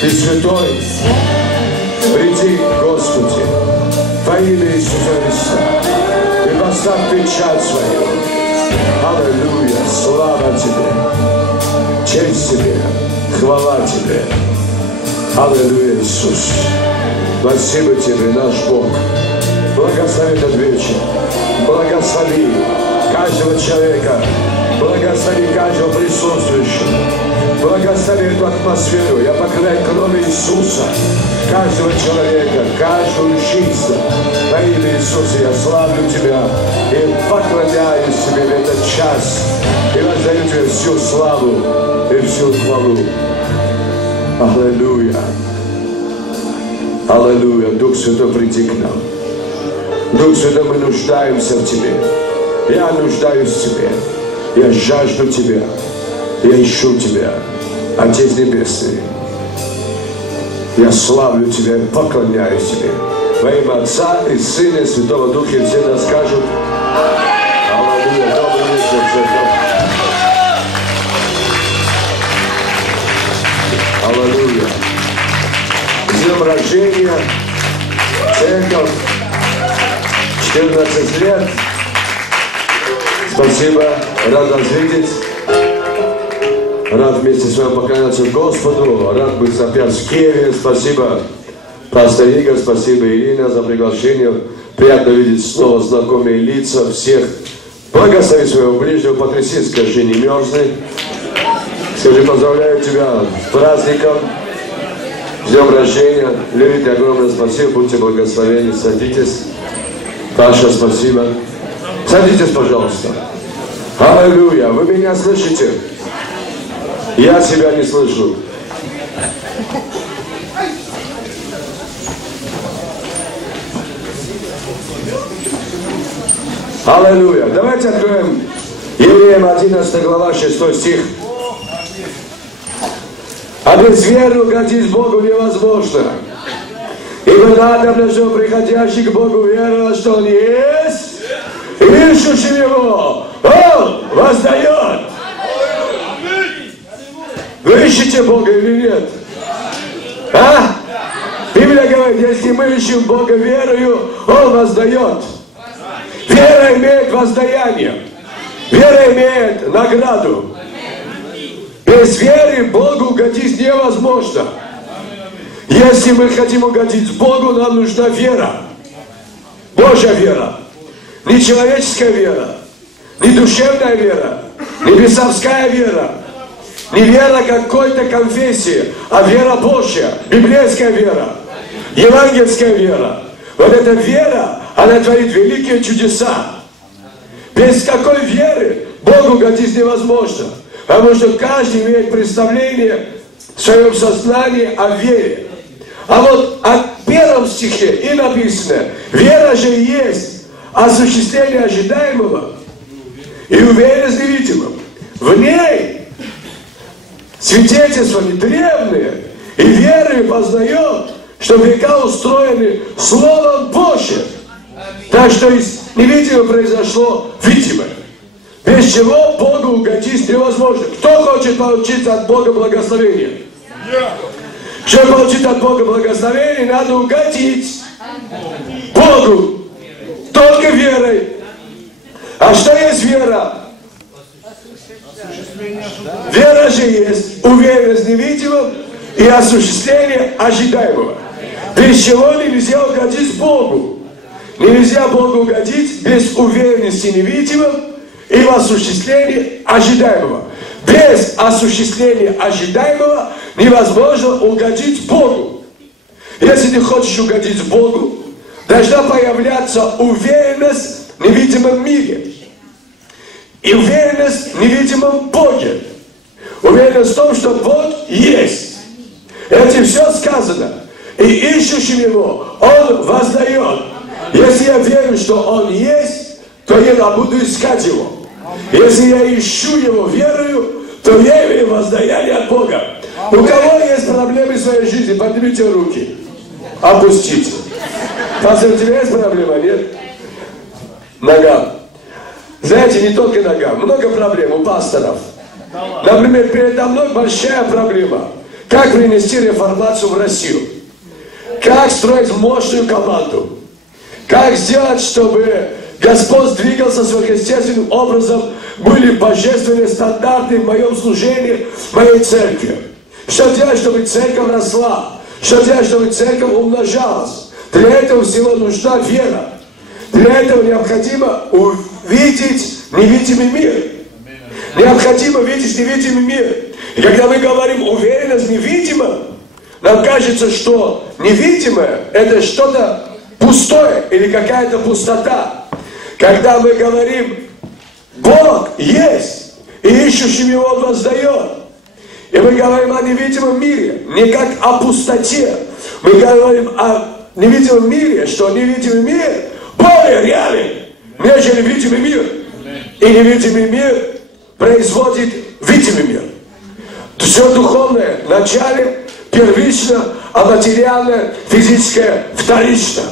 Ты святой. Приди, Господи, во имя Иисуса Христа. И поставь печать свою. Аллилуйя. Слава Тебе. Честь Тебе. Хвала Тебе. Аллилуйя, Иисус. Спасибо Тебе, наш Бог. Благослови этот вечер. Благослови каждого человека. Благослови каждого присутствующего. Благослови эту атмосферу. Я поклоняю крови Иисуса. Каждого человека, каждую жизнь. Во имя Иисуса я славлю Тебя и поклоняюсь Тебе в этот час. И воздаю Тебе всю славу и всю хвалу. Аллилуйя. Аллилуйя. Дух Святой, приди к нам. Дух Святой, мы нуждаемся в Тебе. Я нуждаюсь в Тебе. Я жажду Тебя. Я ищу Тебя. Отец Небесный. Я славлю Тебя и поклоняюсь Тебе. Во имя Отца и Сына и Святого Духа. И все нас скажут. Аллилуйя. Добрый вечер, церковь. Аллилуйя. С днем рождения. Церковь. 14 лет. Спасибо. Рад вас видеть. Рад вместе с вами поклоняться Господу. Рад быть опять в Киеве. Спасибо, пастор Игорь. Спасибо, Ирина, за приглашение. Приятно видеть снова знакомые лица всех. Благослови своего ближнего. Потряси, скажи, не мерзни. Скажи, поздравляю тебя с праздником. С днем рождения. Любите, огромное спасибо. Будьте благословенны. Садитесь. Паша, спасибо. Садитесь, пожалуйста. Аллилуйя. Вы меня слышите? Я себя не слышу. Аллилуйя. Давайте откроем Евреям 11 глава 6 стих. А без веры угодить Богу невозможно. Ибо надо, что приходящий к Богу веровал, что Он есть, и ищущий Его Он воздает. Вы ищете Бога или нет? А? Библия говорит, если мы ищем Бога верою, Он воздает. Вера имеет воздаяние. Вера имеет награду. Без веры Богу угодить невозможно. Если мы хотим угодить Богу, нам нужна вера. Божья вера. Не человеческая вера, не душевная вера, не бесовская вера, не вера какой-то конфессии, а вера Божья, библейская вера, евангельская вера. Вот эта вера, она творит великие чудеса. Без какой веры Богу угодить невозможно. Потому что каждый имеет представление в своем сознании о вере. А вот в первом стихе и написано, вера же есть осуществление ожидаемого и уверенность в невидимом. В ней свидетельствовали древние, и верою познает, что века устроены Словом Божьим. Так что из невидимого произошло видимое. Без чего Богу угодить невозможно. Кто хочет получить от Бога благословение? Чтобы получить от Бога благословение, надо угодить Богу. Только верой. А что есть вера? Вера же есть уверенность в невидимом и осуществление ожидаемого. Без чего нельзя угодить Богу. Нельзя Богу угодить без уверенности в невидимом и в осуществлении ожидаемого. Без осуществления ожидаемого невозможно угодить Богу. Если ты хочешь угодить Богу, должна появляться уверенность в невидимом мире. И уверенность в невидимом Боге. Уверенность в том, что Бог есть. Этим все сказано. И ищущим Его Он воздает. Если я верю, что Он есть, то я буду искать Его. Если я ищу Его верою, то я имею воздаяние от Бога. У кого есть проблемы в своей жизни, поднимите руки. Опустите. Пастор, у тебя есть проблема, нет? Нога. Знаете, не только нога, много проблем у пасторов. Например, передо мной большая проблема. как принести реформацию в Россию, как строить мощную команду, как сделать, чтобы Господь двигался сверхъестественным образом, были божественные стандарты в моем служении, в моей церкви. Что делать, чтобы церковь росла? Что делать, чтобы церковь умножалась? Для этого всего нужна вера. Для этого необходимо увидеть невидимый мир. Необходимо видеть невидимый мир. И когда мы говорим уверенность в невидимом, нам кажется, что невидимое – это что-то пустое или какая-то пустота. Когда мы говорим «Бог есть, и ищущим Его Он воздает», и мы говорим о невидимом мире, не как о пустоте. Мы говорим о невидимом мире, что невидимый мир более реален, нежели видимый мир. И невидимый мир производит видимый мир. Все духовное в начале первично, а материальное, физическое вторично.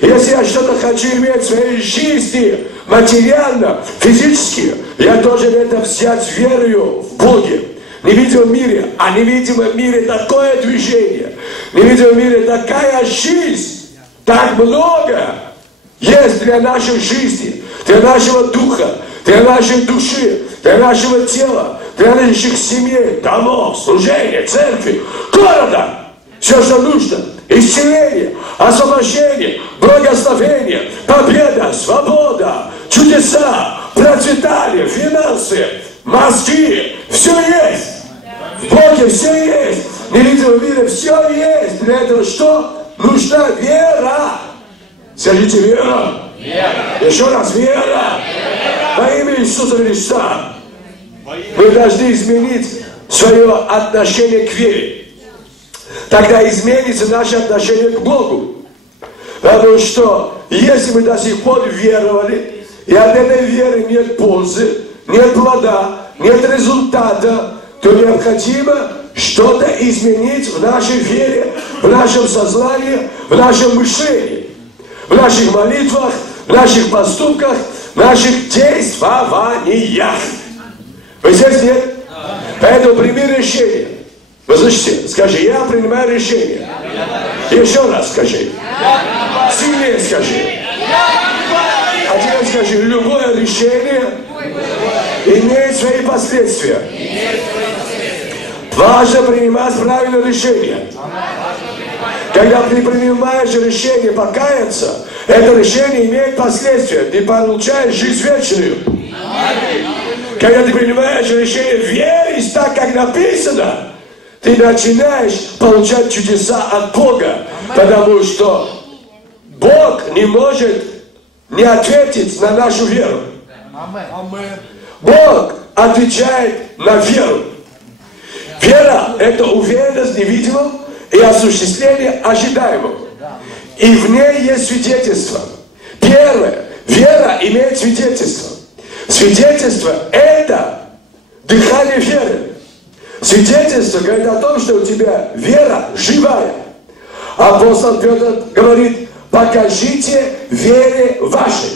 Если я что-то хочу иметь в своей жизни, материально, физически, я должен это взять верою в Боге. В невидимом мире, а в невидимом мире такое движение, в невидимом мире такая жизнь, так много есть для нашей жизни, для нашего духа, для нашей души, для нашего тела, для наших семей, домов, служения, церкви, города. Все, что нужно. Исцеление, освобождение, благословение, победа, свобода, чудеса, процветание, финансы, мозги. Все есть. В Боге все есть. В невидимом мире все есть. Для этого что? Нужна вера. Скажите, вера. Еще раз, вера. Во имя Иисуса Христа. Мы должны изменить свое отношение к вере. Тогда изменится наше отношение к Богу. Потому что если мы до сих пор веровали, и от этой веры нет пользы, нет плода, нет результата, то необходимо что-то изменить в нашей вере, в нашем сознании, в нашем мышлении, в наших молитвах, в наших поступках, в наших действованиях. Вы здесь нет? Поэтому прими решение. Возвучите, скажи, я принимаю решение. Еще раз скажи. Сильнее скажи. А теперь скажи, любое решение имеет свои последствия. Важно принимать правильное решение. Когда ты принимаешь решение покаяться, это решение имеет последствия. Ты получаешь жизнь вечную. Когда ты принимаешь решение верить так, как написано, ты начинаешь получать чудеса от Бога, потому что Бог не может не ответить на нашу веру. Бог отвечает на веру. Вера – это уверенность в невидимом и осуществление ожидаемого. И в ней есть свидетельство. Первое. Вера имеет свидетельство. Свидетельство – это дыхание веры. Свидетельство говорит о том, что у тебя вера живая. Апостол Петр говорит, покажите вере вашей.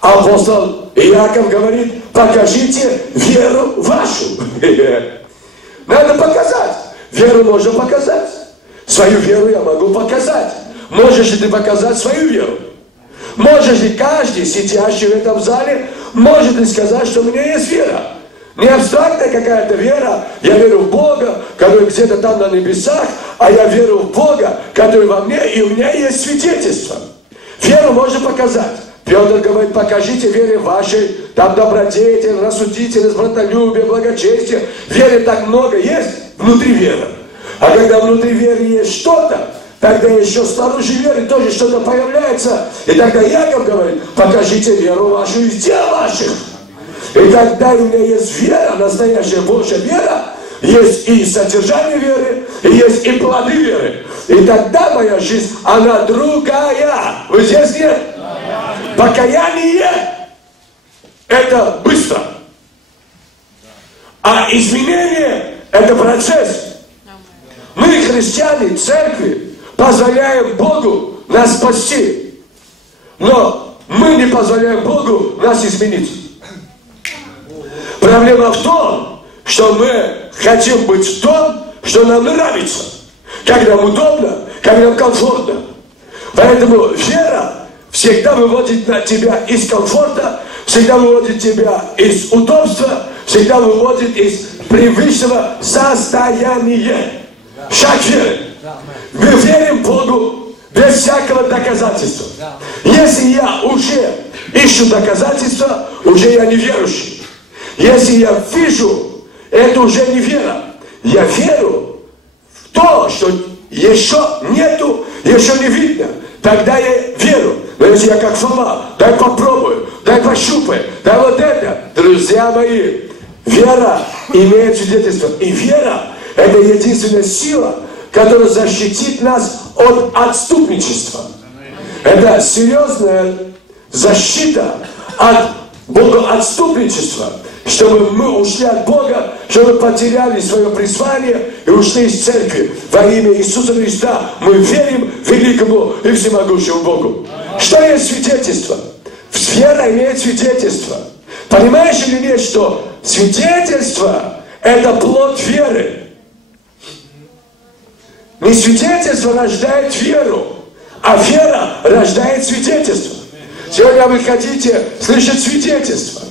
Апостол Иаков говорит, покажите веру вашу. Надо показать. Веру можно показать. Свою веру я могу показать. Можешь ли ты показать свою веру? Можешь ли каждый, сидящий в этом зале, может ли сказать, что у меня есть вера? Не абстрактная какая-то вера, я верю в Бога, который где-то там на небесах, а я верю в Бога, который во мне, и у меня есть свидетельство. Веру можно показать. Петр говорит, покажите вере вашей, там добродетель, рассудительность, братолюбие, благочестие. Веры так много есть внутри веры. А когда внутри веры есть что-то, тогда еще снаружи веры тоже что-то появляется. И тогда Яков говорит, покажите веру вашу из дел ваших. И тогда у меня есть вера, настоящая Божья вера, есть и содержание веры, и есть и плоды веры. И тогда моя жизнь, она другая. Вы здесь нет? Покаяние – это быстро. А изменение – это процесс. Мы, христиане, церкви, позволяем Богу нас спасти. Но мы не позволяем Богу нас изменить. Проблема в том, что мы хотим быть в том, что нам нравится, как нам удобно, как нам комфортно. Поэтому вера всегда выводит тебя из комфорта, всегда выводит тебя из удобства, всегда выводит из привычного состояния. Шаг веры. Мы верим Богу без всякого доказательства. Если я уже ищу доказательства, уже я не верующий. Если я вижу, это уже не вера. Я верю в то, что еще нету, еще не видно. Тогда я верю. Но если я как Фома, дай попробую, дай пощупай, дай вот это. Друзья мои, вера имеет свидетельство. И вера – это единственная сила, которая защитит нас от отступничества. Это серьезная защита от богоотступничества, чтобы мы ушли от Бога, чтобы потеряли свое призвание и ушли из церкви. Во имя Иисуса Христа мы верим великому и всемогущему Богу. Что есть свидетельство? Вера имеет свидетельство. Понимаешь или нет, что свидетельство – это плод веры. Не свидетельство рождает веру, а вера рождает свидетельство. Сегодня вы хотите слышать свидетельство.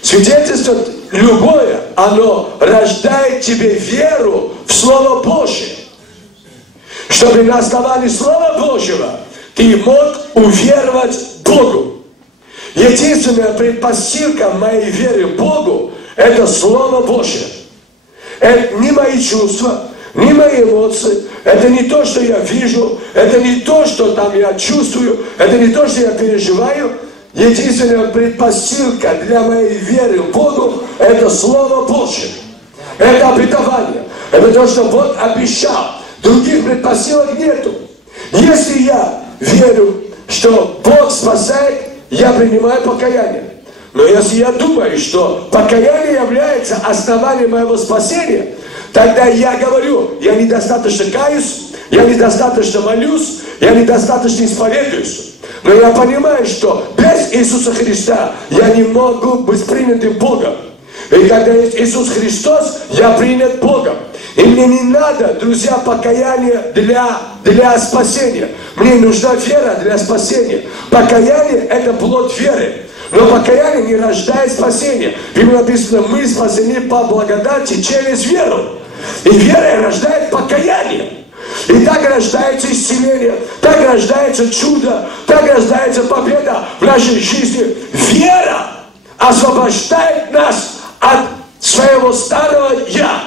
Свидетельство любое, оно рождает тебе веру в Слово Божье. Чтобы на основании Слова Божьего ты мог уверовать Богу. Единственная предпосылка моей веры в Богу – это Слово Божье. Это не мои чувства, не мои эмоции, это не то, что я вижу, это не то, что там я чувствую, это не то, что я переживаю. Единственная предпосылка для моей веры в Богу – это Слово Божье. Это обетование. Это то, что Бог обещал. Других предпосылок нету. Если я верю, что Бог спасает, я принимаю покаяние. Но если я думаю, что покаяние является основанием моего спасения, тогда я говорю, я недостаточно каюсь, я недостаточно молюсь, я недостаточно исповедуюсь. Но я понимаю, что без Иисуса Христа я не могу быть принятым Богом. И когда есть Иисус Христос, я принят Богом. И мне не надо, друзья, покаяние для спасения. Мне нужна вера для спасения. Покаяние – это плод веры. Но покаяние не рождает спасение. В Библии написано, мы спасены по благодати через веру. И вера рождает покаяние. И так рождается исцеление, так рождается чудо, так рождается победа в нашей жизни. Вера освобождает нас от своего старого «я»,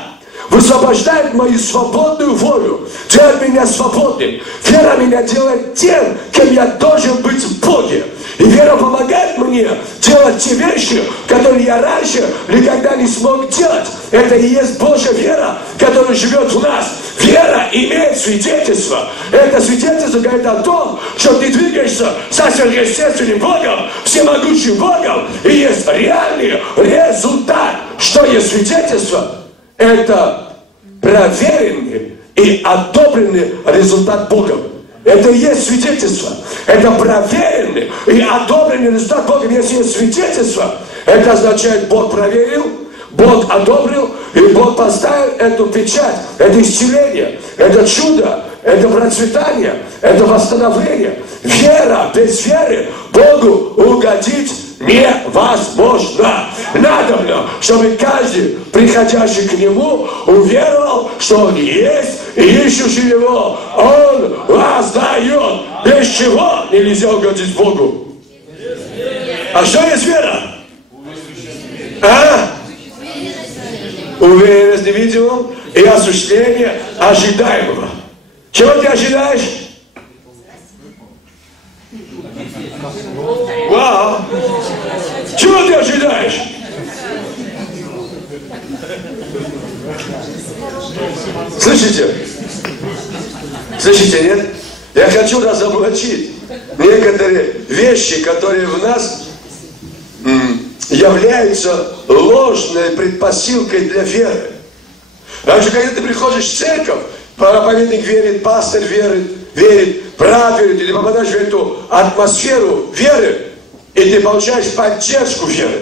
высвобождает мою свободную волю, делает меня свободным. Вера меня делает тем, кем я должен быть в Боге. И вера помогает мне делать те вещи, которые я раньше никогда не смог делать. Это и есть Божья вера, которая живет в нас. Вера имеет свидетельство. Это свидетельство говорит о том, что ты двигаешься со сверхъестественным Богом, всемогущим Богом, и есть реальный результат. Что есть свидетельство? Это проверенный и одобренный результат Богом. Это и есть свидетельство. Это проверенный и одобренный результат Богом. Если есть свидетельство, это означает, Бог проверил, Бог одобрил, и Бог поставил эту печать, это исцеление, это чудо, это процветание, это восстановление. Вера, без веры Богу угодить невозможно. Надобно, чтобы каждый, приходящий к Нему, уверовал, что Он есть, и ищущий Его Он воздает. Без чего нельзя угодить Богу. А что есть вера? Уверенность в невидимом и осуществление ожидаемого. Чего ты ожидаешь? Вау! Чего ты ожидаешь? Слышите? Слышите, нет? Я хочу разоблачить некоторые вещи, которые в нас являются ложной предпосылкой для веры. Потому что когда ты приходишь в церковь, проповедник верит, пастор верит, брат верит, и ты попадаешь в эту атмосферу веры, и ты получаешь поддержку веры.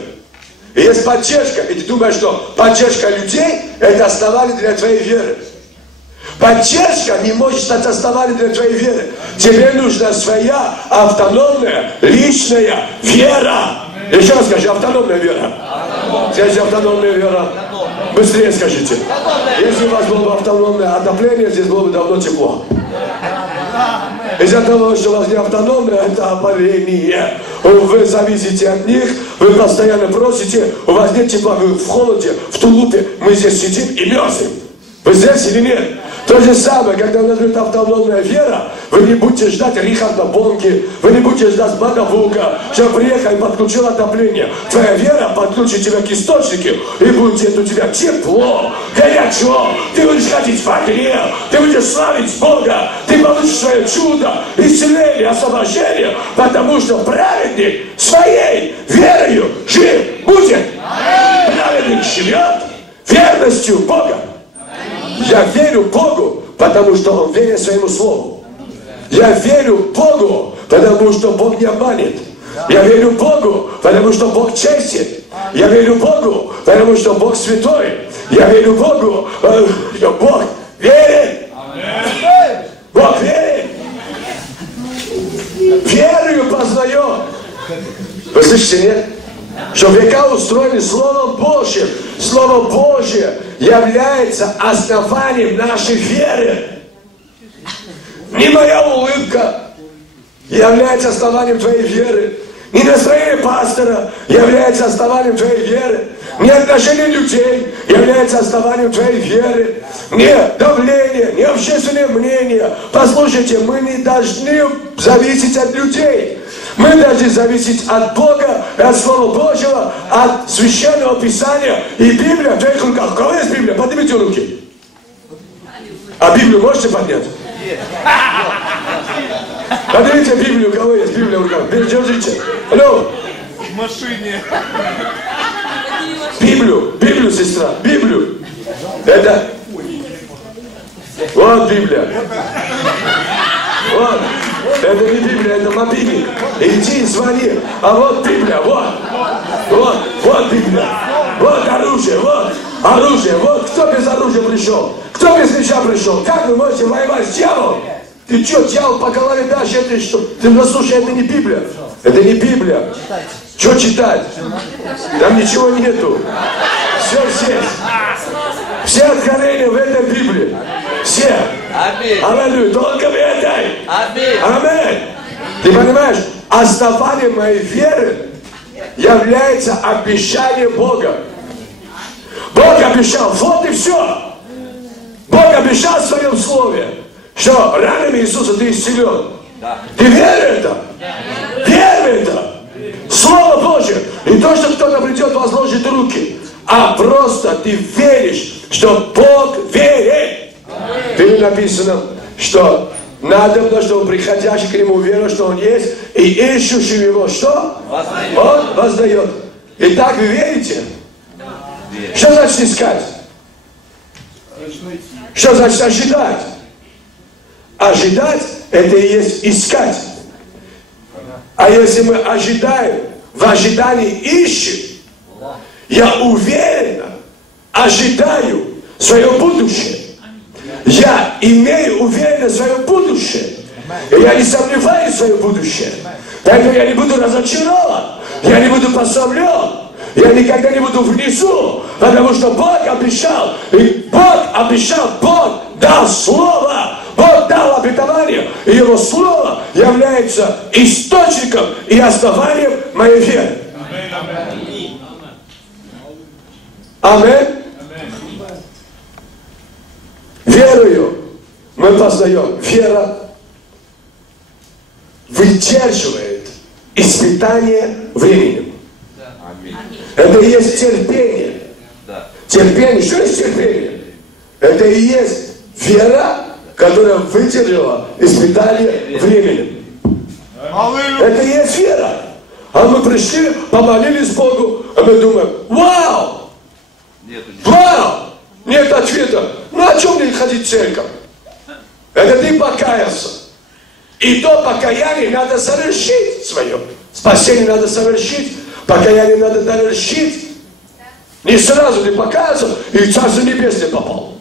И есть поддержка, и ты думаешь, что поддержка людей – это основание для твоей веры. Поддержка не может стать основанием для твоей веры. Тебе нужна своя автономная, личная вера. Еще раз скажи, автономная вера. Здесь автономная вера. Быстрее скажите. Если у вас было бы автономное отопление, здесь было бы давно тепло. Из-за того, что у вас не автономное отопление, вы зависите от них, вы постоянно просите, у вас нет тепла, вы в холоде, в тулупе, мы здесь сидим и мерзнем. Вы здесь или нет? То же самое, когда у нас будет автономная вера, вы не будете ждать Рихарда Бонки, вы не будете ждать Бадавука, чтобы приехал и подключил отопление. Твоя вера подключит тебя к источнику, и будет у тебя тепло, горячо, ты будешь ходить в огне, ты будешь славить Бога, ты получишь свое чудо, исцеление, освобождение, потому что праведник своей верою жив будет. Праведник живет верностью Бога. Я верю Богу, потому что Он верит своему Слову. Я верю Богу, потому что Бог не обманет. Я верю Богу, потому что Бог честен. Я верю Богу, потому что Бог святой. Я верю Богу, что Бог верит. Бог верит. Верою познаем. Вы слышите, нет? Что века устроены Словом Божьим. Слово Божье является основанием нашей веры. Не моя улыбка является основанием твоей веры. Не настроение пастора является основанием твоей веры. Не отношение людей является основанием твоей веры. Не давление, не общественное мнение. Послушайте, мы не должны зависеть от людей. Мы должны зависеть от Бога, от Слова Божьего, от Священного Писания. И Библия в твоих руках. У кого есть Библия? Поднимите руки. А Библию можете поднять? Поднимите Библию, у кого есть Библия в руках. Держите. Алло. В машине. Библию, сестра, Библию. Это... Вот Библия. Вот. Это не Библия, это мобильник. Иди, звони. А вот Библия, вот Библия. Вот оружие, вот оружие. Вот кто без оружия пришел? Кто без меча пришел? Как вы можете воевать с дьяволом? Ты что, дьявол по голове дашь? Это что? Ты, ну слушай, это не Библия. Это не Библия. Что читать? Там ничего нету. Все здесь. Все откровения в этой Библии. Все. Аллилуйя. Только в этой. Аминь. Ты понимаешь? Основанием моей веры является обещание Бога. Бог обещал. Вот и все. Бог обещал в своем слове, что ранами Иисуса ты исцелен. Ты веришь в это? Верь в это. Слово Божье. Не то, что кто-то придет, возложит руки, а просто ты веришь, что Бог верит. Ты написано, что надо, чтобы приходящий к Нему верил, что Он есть, и ищущий Его что? Он воздает. Итак, вы верите? Что значит искать? Что значит ожидать? Ожидать – это и есть искать. А если мы ожидаем, в ожидании ищем, я уверенно ожидаю свое будущее. Я имею уверенность в свое будущее. И я не сомневаюсь в свое будущее. Поэтому я не буду разочарован. Я не буду посрамлен. Я никогда не буду внизу. Потому что Бог обещал. И Бог обещал. Бог дал слово. Бог дал обетование. И Его слово является источником и основанием моей веры. Аминь. Верою мы познаем. Вера выдерживает испытание временем. Это и есть терпение. Терпение. Что есть терпение? Это и есть вера, которая выдержала испытание временем. Это и есть вера. А мы пришли, помолились Богу, а мы думаем, вау! Вау! Нет ответа. Ну о чем мне ходить в церковь? Это ты покаялся. И то покаяние надо совершить свое. Спасение надо совершить. Покаяние надо довершить. Не сразу ты покаялся и в Царство Небесное попал.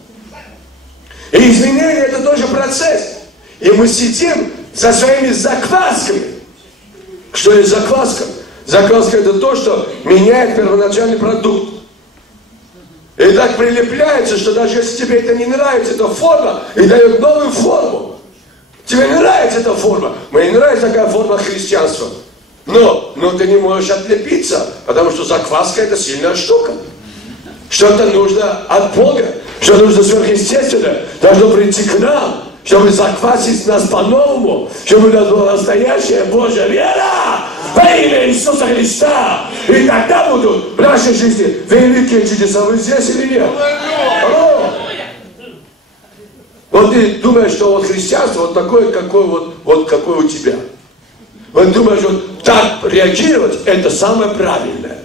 И изменение это тоже процесс. И мы сидим со своими заквасками. Что есть закваска? Закваска это то, что меняет первоначальный продукт. И так прилепляется, что даже если тебе это не нравится, эта форма, и дает новую форму. Тебе не нравится эта форма. Мне не нравится такая форма христианства. Но ты не можешь отлепиться, потому что закваска это сильная штука. Что-то нужно от Бога, что нужно сверхъестественное, должно прийти к нам, чтобы заквасить нас по-новому, чтобы у нас была настоящая Божья вера во имя Иисуса Христа. И тогда будут в нашей жизни великие чудеса. Вы здесь или нет? Алло. Вот ты думаешь, что вот христианство вот такое, какое у тебя. Вот думаешь, вот так реагировать, это самое правильное.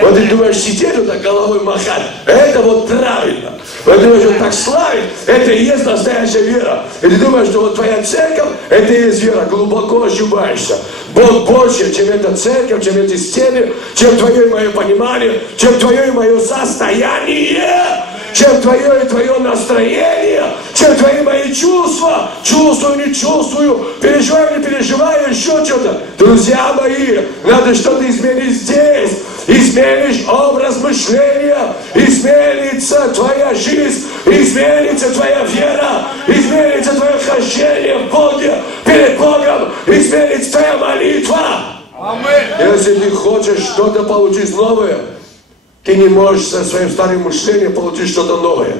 Вот ты думаешь, сидеть вот так головой махать, это вот правильно. Вот ты думаешь, вот так славить, это и есть настоящая вера. И ты думаешь, что вот твоя церковь, это и есть вера, глубоко ошибаешься. Бог больше, чем эта церковь, чем эти стены, чем твое и мое понимание, чем твое и мое состояние, чем твое и твое настроение, чем твои мои чувства. Чувствую, не чувствую, переживаю, не переживаю, еще что-то. Друзья мои, надо что-то изменить здесь. Изменишь образ мышления, изменится твоя жизнь, изменится твоя вера, изменится твое хождение в Боге, перед Богом, изменится твоя молитва. Если ты хочешь что-то получить новое, ты не можешь со своим старым мышлением получить что-то новое.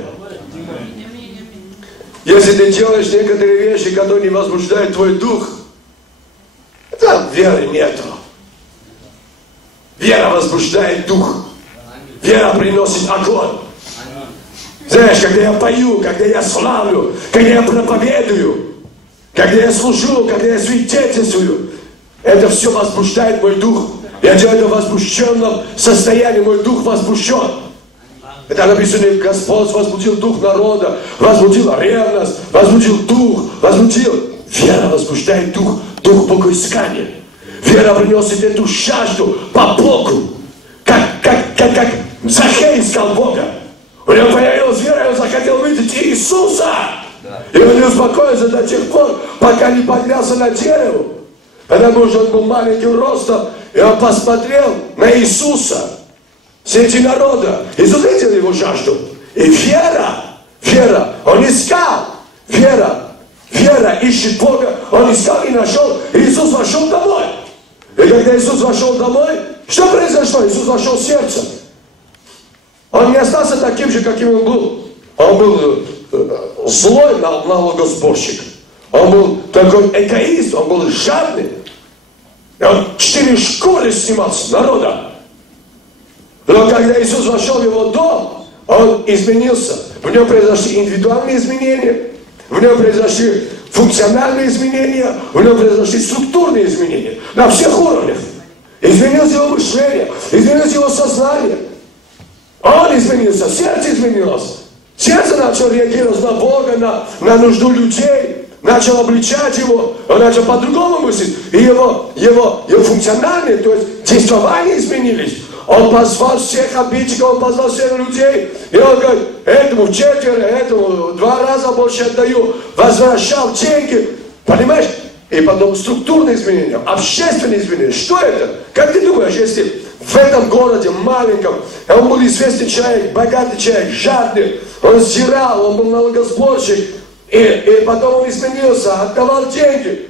Если ты делаешь некоторые вещи, которые не возбуждают твой дух, там веры нету. Вера возбуждает дух. Вера приносит огонь. Знаешь, когда я пою, когда я славлю, когда я проповедую, когда я служу, когда я свидетельствую, это все возбуждает мой дух. Я делаю это в возбужденном состоянии, мой дух возбужден. Это написано, Господь возбудил дух народа, возбудил ревность, возбудил дух, возбудил. Вера возбуждает дух, дух богоискания. Вера приносит эту жажду по Богу, как Захей искал Бога. У него появилась вера, и он захотел видеть Иисуса. И он не успокоился до тех пор, пока не поднялся на дерево. Потому что он был маленьким ростом, и он посмотрел на Иисуса среди народа. Иисус видел его жажду. И вера, он искал. Вера ищет Бога, он искал и нашел. Иисус вошел домой. И когда Иисус вошел домой, что произошло? Иисус вошел в сердце. Он не остался таким же, каким он был. Он был злой налогосборщик. Он был такой эгоист, он был жадный. И он 4 шкуры снимал с народа. Но когда Иисус вошел в его дом, он изменился. В нем произошли индивидуальные изменения. В нем произошли функциональные изменения, в нем произошли структурные изменения на всех уровнях. Изменилось его мышление, изменилось его сознание. Он изменился, сердце изменилось. Сердце начало реагировать на Бога, на нужду людей, начал обличать его, он начал по-другому мыслить. И его функциональные, то есть действования изменились. Он позвал всех обидчиков, он позвал всех людей. И он говорит, этому 4, этому 2 раза больше отдаю. Возвращал деньги. Понимаешь? И потом структурные изменения, общественные изменения. Что это? Как ты думаешь, если в этом городе маленьком, он был известный человек, богатый человек, жадный, он сдирал, он был налогосборщик, и потом он изменился, отдавал деньги.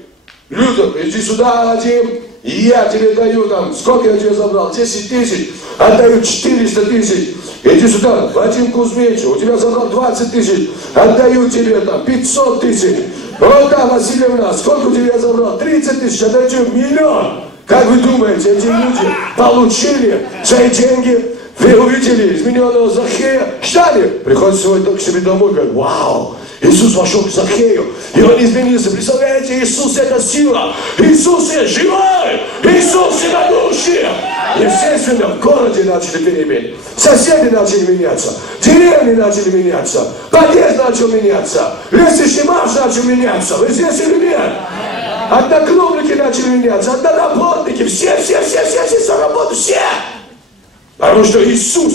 Людям, иди сюда, Вадим, я тебе даю там, сколько я тебе забрал, 10 тысяч, отдаю 400 тысяч. Иди сюда, Вадим Кузьмич, у тебя забрал 20 тысяч, отдаю тебе там 500 тысяч. Вот да, Васильевна, сколько у тебя забрал? 30 тысяч, отдаю тебе 1 миллион. Как вы думаете, эти люди получили свои деньги? Вы увидели измененного Захея, ждали, приходит сегодня к себе домой, говорит, вау, Иисус вошел к Захею, и он изменился. Представляете, Иисус это сила, Иисус это живой, Иисус это души. Естественно, в городе начали перемены, соседи начали меняться, деревни начали меняться, подъезд начал меняться, лестничный марш начал меняться. Вы здесь или нет? Одноклубники начали меняться, одноработники, все работают, все. Потому что Иисус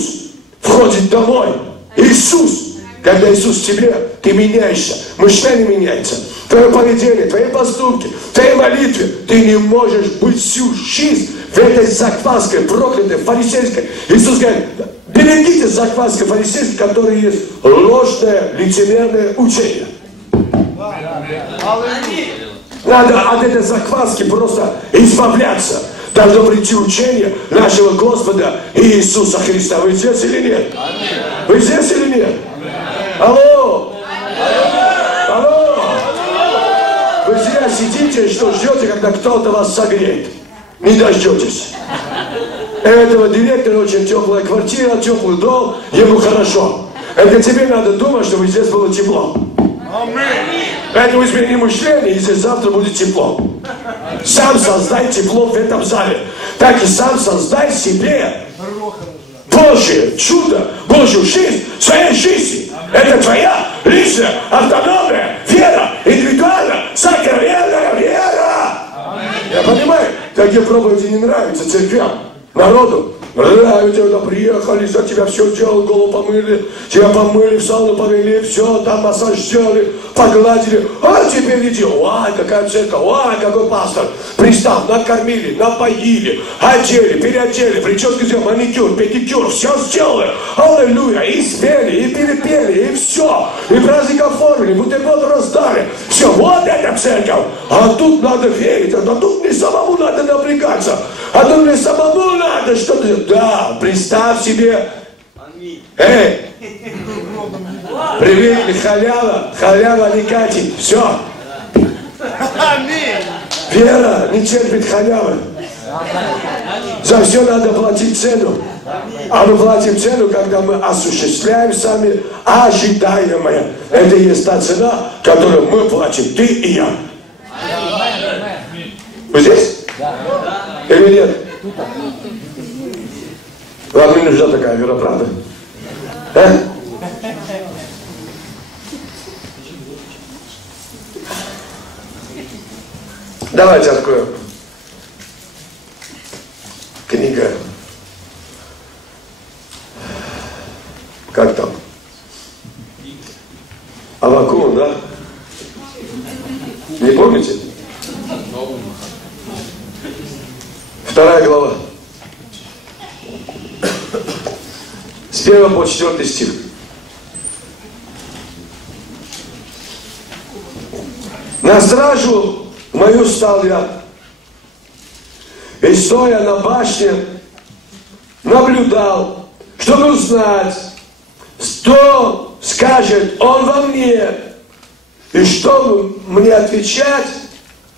входит домой. Иисус Когда Иисус в тебе, ты меняешься, мышление меняется, твое поведение, твои поступки, твои молитвы. Ты не можешь быть всю жизнь в этой закваске, проклятой, фарисейской. Иисус говорит, берегите закваски фарисейской, которые есть ложное, лицемерное учение. Надо от этой закваски просто избавляться. Должно прийти учение нашего Господа Иисуса Христа. Вы здесь или нет? Вы здесь или нет? Алло! Алло! Вы зря сидите, что ждете, когда кто-то вас согреет. Не дождетесь. Этого директора очень теплая квартира, теплый дом, ему хорошо. Это тебе надо думать, чтобы здесь было тепло. Поэтому измени мышление, и здесь завтра будет тепло. Сам создай тепло в этом зале. Так и сам создай себе Божье чудо, Божью жизнь в своей жизни. Это твоя личная, автономная вера, индивидуальная, сокровенная вера. Я понимаю, такие проповеди не нравятся церквям, народу. Нравится, когда приехали, за тебя все делали, голову помыли, тебя помыли, в сауну повели, все, там массаж сделали, погладили. А теперь иди, ой, какая церковь, ой, какой пастор. Пристав, накормили, напоили, одели, переодели, прическу сделали, маникюр, педикюр, все сделали. Аллилуйя, и спели, и перепели, и все. И праздник оформили, бутерброд раздали. Все, вот эта церковь. А тут надо верить, а тут мне самому надо напрягаться. А тут мне самому надо что-то. Да, представь себе. Эй, привыкли, халява не катит. Все. Вера не терпит халявы. За все надо платить цену. А мы платим цену, когда мы осуществляем сами ожидаемое. Это и есть та цена, которую мы платим, ты и я. Вы здесь? Или нет? Вам не нужна такая вера, правда? А? Давайте откроем. Книга. Как там? Аввакум, да? Не помните? 2 глава. С 1 по 4 стих. На стражу мою стал я, и стоя на башне, наблюдал, чтобы узнать, что скажет он во мне, и чтобы мне отвечать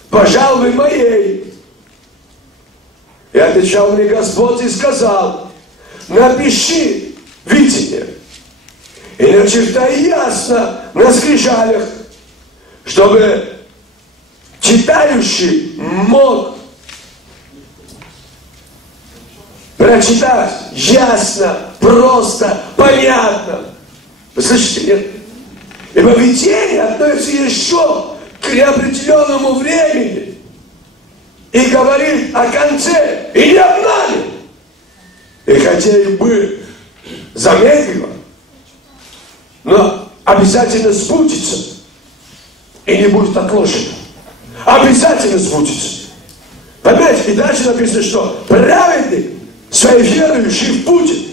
по жалобе моей. И отвечал мне Господь и сказал, напиши видение и начертай ясно на скрижалях, чтобы читающий мог прочитать ясно, просто, понятно. Вы слышите, нет? Ибо видение относится еще к неопределенному времени и говорит о конце, и не обманет. И хотя и бы замедлило, но обязательно сбудется и не будет отложено. Обязательно сбудется. Понимаете? И дальше написано, что праведник своей верою жив будет.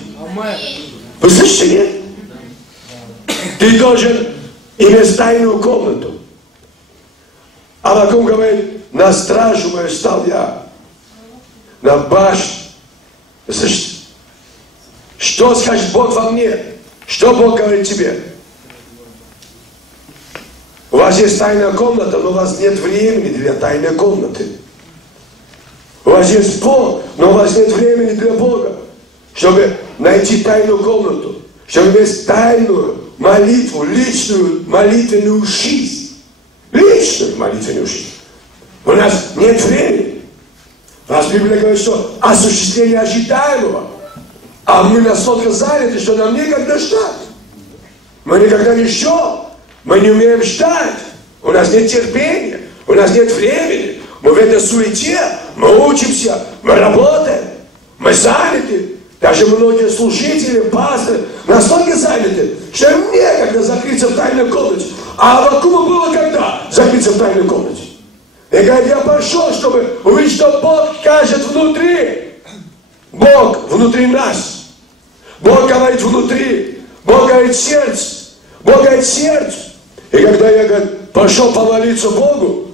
Вы слышите, нет? Ты должен иметь тайную комнату. Аввакум говорит, на стражу мою стал я, на башню. Вы слышите? Что скажет Бог во мне? Что Бог говорит тебе? У вас есть тайная комната, но у вас нет времени для тайной комнаты. У вас есть Бог, но у вас нет времени для Бога, чтобы найти тайную комнату, чтобы иметь тайную молитву, личную молитвенную жизнь. Личную молитвенную жизнь. У нас нет времени. У нас Библия говорит, что осуществление ожидаемого. А мы настолько заняты, что нам некогда ждать. Мы никогда не ждем. Мы не умеем ждать. У нас нет терпения. У нас нет времени. Мы в этой суете. Мы учимся. Мы работаем. Мы заняты. Даже многие служители, пасторы настолько заняты, что им некогда когда закрыться в тайной комнате. А Аввакуму было когда закрыться в тайной комнате. И говорит, я пошел, чтобы увидеть, что Бог кажет внутри. Бог внутри нас. Бог говорит внутри. Бог говорит сердце. Бог говорит сердце. И когда я, говорит, пошел помолиться Богу,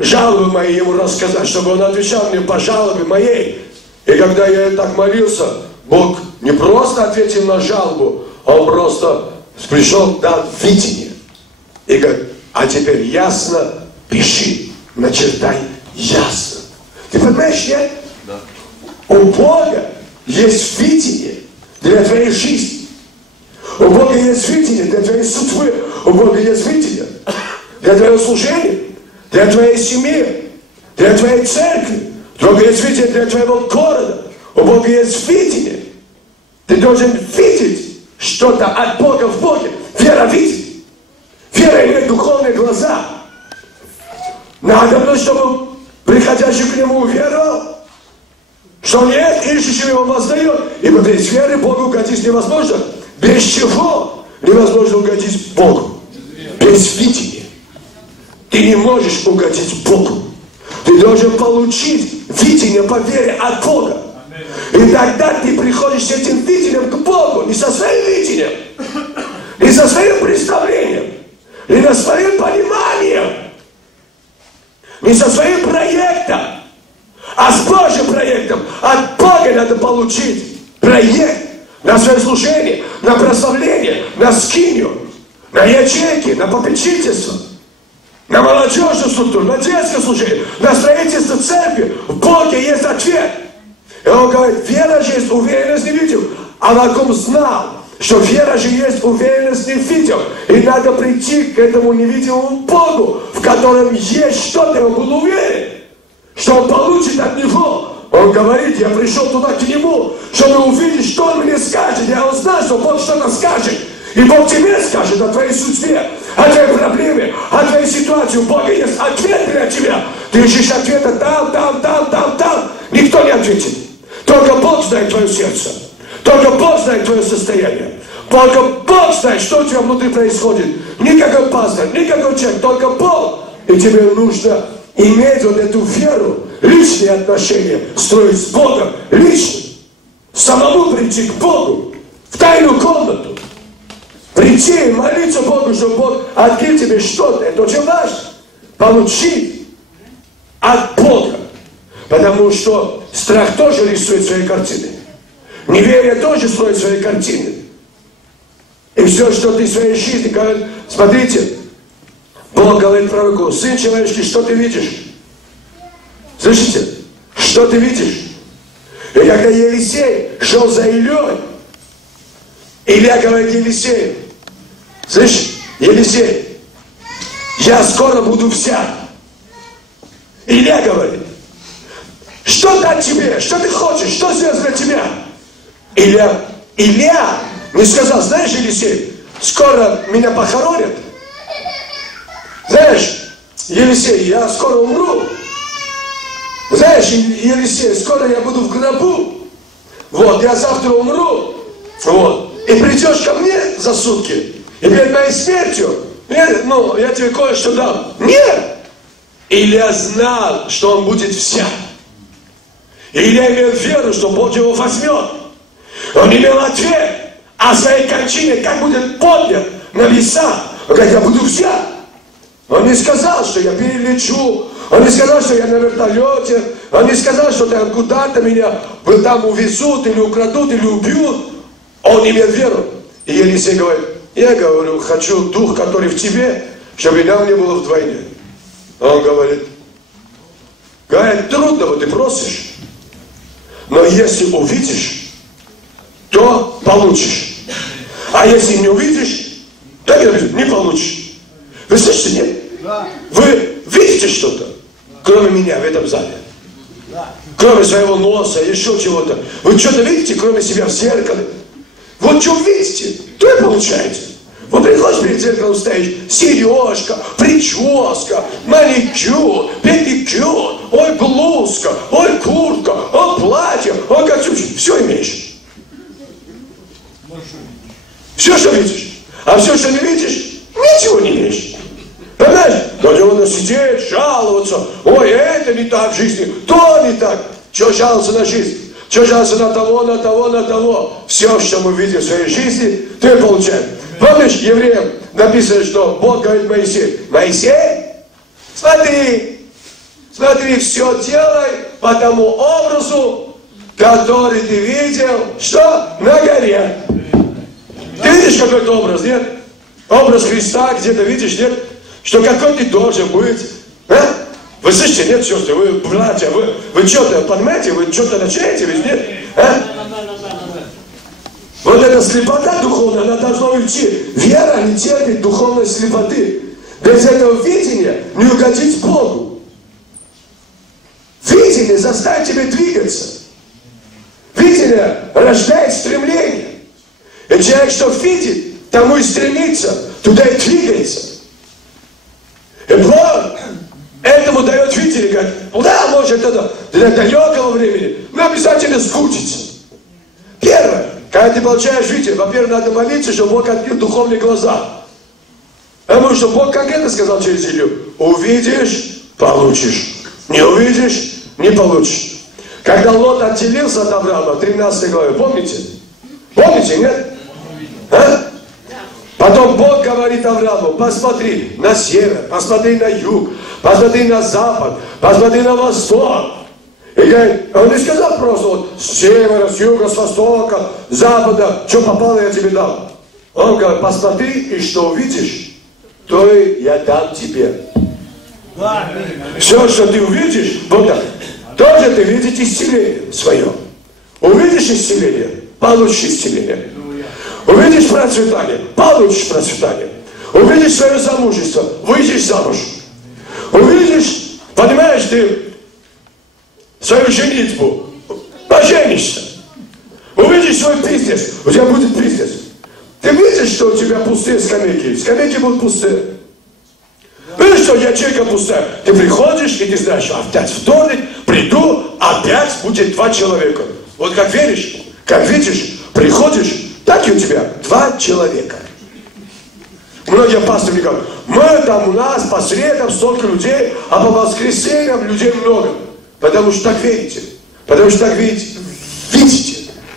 жалобы мои ему рассказать, чтобы он отвечал мне по жалобе моей. И когда я так молился, Бог не просто ответил на жалобу, а он просто пришел, дал видение. И говорит, а теперь ясно пиши, начертай ясно. Ты понимаешь, нет? Да. У Бога есть видение для твоей жизни. У Бога есть видение для твоей судьбы. У Бога есть видение для твоего служения, для твоей семьи, для твоей церкви. У Бога есть видение для твоего города. У Бога есть видение. Ты должен видеть что-то от Бога в Боге. Вера видит. Вера имеет духовные глаза. Надо, чтобы приходящий к Нему уверовал, что нет, ищущий Его воздает. Ибо без веры Богу угодить невозможно. Без чего невозможно угодить Богу? Без видения. Ты не можешь угодить Богу. Ты должен получить видение по вере от Бога. И тогда ты приходишь с этим видением к Богу. Не со своим видением, не со своим представлением, не со своим пониманием, не со своим проектом, а с Божьим проектом. От Бога надо получить проект на свое служение, на прославление, на скинию, на ячейки, на попечительство, на молодежную структуру, на детское служение, на строительство церкви. В Боге есть ответ. И он говорит, вера же есть, уверенность не видел. Аввакум знал, что вера же есть, уверенность не видел. И надо прийти к этому невидимому Богу, в котором есть что-то, и он был уверен, что он получит от Него. Он говорит, я пришел туда к Нему, чтобы увидеть, что Он мне скажет. Я узнал, что Бог что-то скажет. И Бог тебе скажет о твоей судьбе, о твоей проблеме, о твоей ситуации. У Бога есть ответ для тебя. Ты ищешь ответа там. Никто не ответит. Только Бог знает твое сердце. Только Бог знает твое состояние. Только Бог знает, что у тебя внутри происходит. Никакой пастор, никакой человек, только Бог. И тебе нужно иметь вот эту веру, личные отношения, строить с Богом лично. Самому прийти к Богу в тайную комнату. Прийти и молиться Богу, чтобы Бог открыл тебе что-то. Это очень важно. Получить от Бога. Потому что страх тоже рисует свои картины. Неверие тоже строит свои картины. И все, что ты в своей жизни говорит, смотрите, Бог говорит пророку, сын человеческий, что ты видишь? Слышите? Что ты видишь? И когда Елисей шел за Ильей, Илья говорит Елисею, слышишь, Елисей, я скоро буду взят. Илья говорит, что дать тебе? Что ты хочешь? Что сделать для тебя? Илья не сказал, знаешь, Елисей, скоро меня похоронят. Знаешь, Елисей, я скоро умру. Знаешь, Елисей, скоро я буду в гробу. Вот, я завтра умру. Вот. И придешь ко мне за сутки. И перед моей смертью, я тебе кое-что дам. Нет! Илья знал, что он будет взят. Илья имел веру, что Бог его возьмет. Он имел ответ о своей кончине, как будет поднят на веса. Он говорит, я буду взят. Он не сказал, что я перелечу. Он не сказал, что я на вертолете. Он не сказал, что там куда-то меня там увезут, или украдут, или убьют. Он имел веру. И Елисей говорит, я говорю, хочу дух, который в тебе, чтобы нам не было вдвойне. Он говорит, трудно, вот ты просишь. Но если увидишь, то получишь. А если не увидишь, то не получишь. Вы слышите, нет? Вы видите что-то, кроме меня в этом зале? Кроме своего носа, еще чего-то. Вы что-то видите, кроме себя в зеркале? Вот что видите, то и получаете. Вот приходишь перед зеркалом, стоишь, сережка, прическа, маникюр, педикюр, ой, блузка, ой, куртка, ой, платье, ой, костюм. Все имеешь. Все, что видишь. А все, что не видишь, ничего не видишь. Понимаешь? Но надо сидеть, жаловаться. Ой, это не так в жизни, то не так. Чего жаловаться на жизнь? Чего жаловаться на того, на того, на того? Все, что мы видим в своей жизни, ты получаешь. Помнишь, евреям написано, что Бог говорит Моисею: Моисей, смотри, все делай по тому образу, который ты видел, что на горе. Ты видишь какой-то образ, нет? Образ Христа где-то видишь, нет? Что какой ты должен быть, а? Вы слышите, нет, сестры, вы, братья, вы что-то понимаете, вы что-то начинаете, ведь нет? А? Вот эта слепота духовная, она должна уйти. Вера не терпит духовной слепоты. Без этого видения не угодить Богу. Видение заставит тебя двигаться. Видение рождает стремление. И человек, что видит, тому и стремится, туда и двигается. И Бог этому дает видение, говорит: да, может, это для далекого времени, но обязательно скучится. Первое, когда ты получаешь видение, во-первых, надо молиться, чтобы Бог открыл духовные глаза. Потому что Бог конкретно сказал через Илью: увидишь, получишь. Не увидишь, не получишь. Когда Лот отделился от Авраама, в 13 главе, помните? Помните, нет? А? Потом Бог говорит Аврааму: посмотри на север, посмотри на юг, посмотри на запад, посмотри на восток. И говорит, он не сказал просто вот с севера, с юга, с востока, с запада, что попало, я тебе дам. Он говорит: посмотри, и что увидишь, то и я дам тебе. Все, что ты увидишь, вот так, тоже ты видишь исцеление свое. Увидишь исцеление, получишь исцеление. Увидишь процветание, получишь процветание. Увидишь свое замужество, выйдешь замуж. Увидишь, понимаешь, ты свою женитьбу, поженишься. Увидишь свой бизнес, у тебя будет бизнес. Ты видишь, что у тебя пустые скамейки? Скамейки будут пустые. Видишь, что ячейка пустая? Ты приходишь, и ты знаешь, что опять вторник, приду, опять будет 2 человека. Вот как веришь, как видишь, приходишь, так и у тебя 2 человека. Многие пасторы мне говорят: мы там, у нас по средам столько людей, а по воскресеньям людей много. Потому что так верите. Потому что так видите.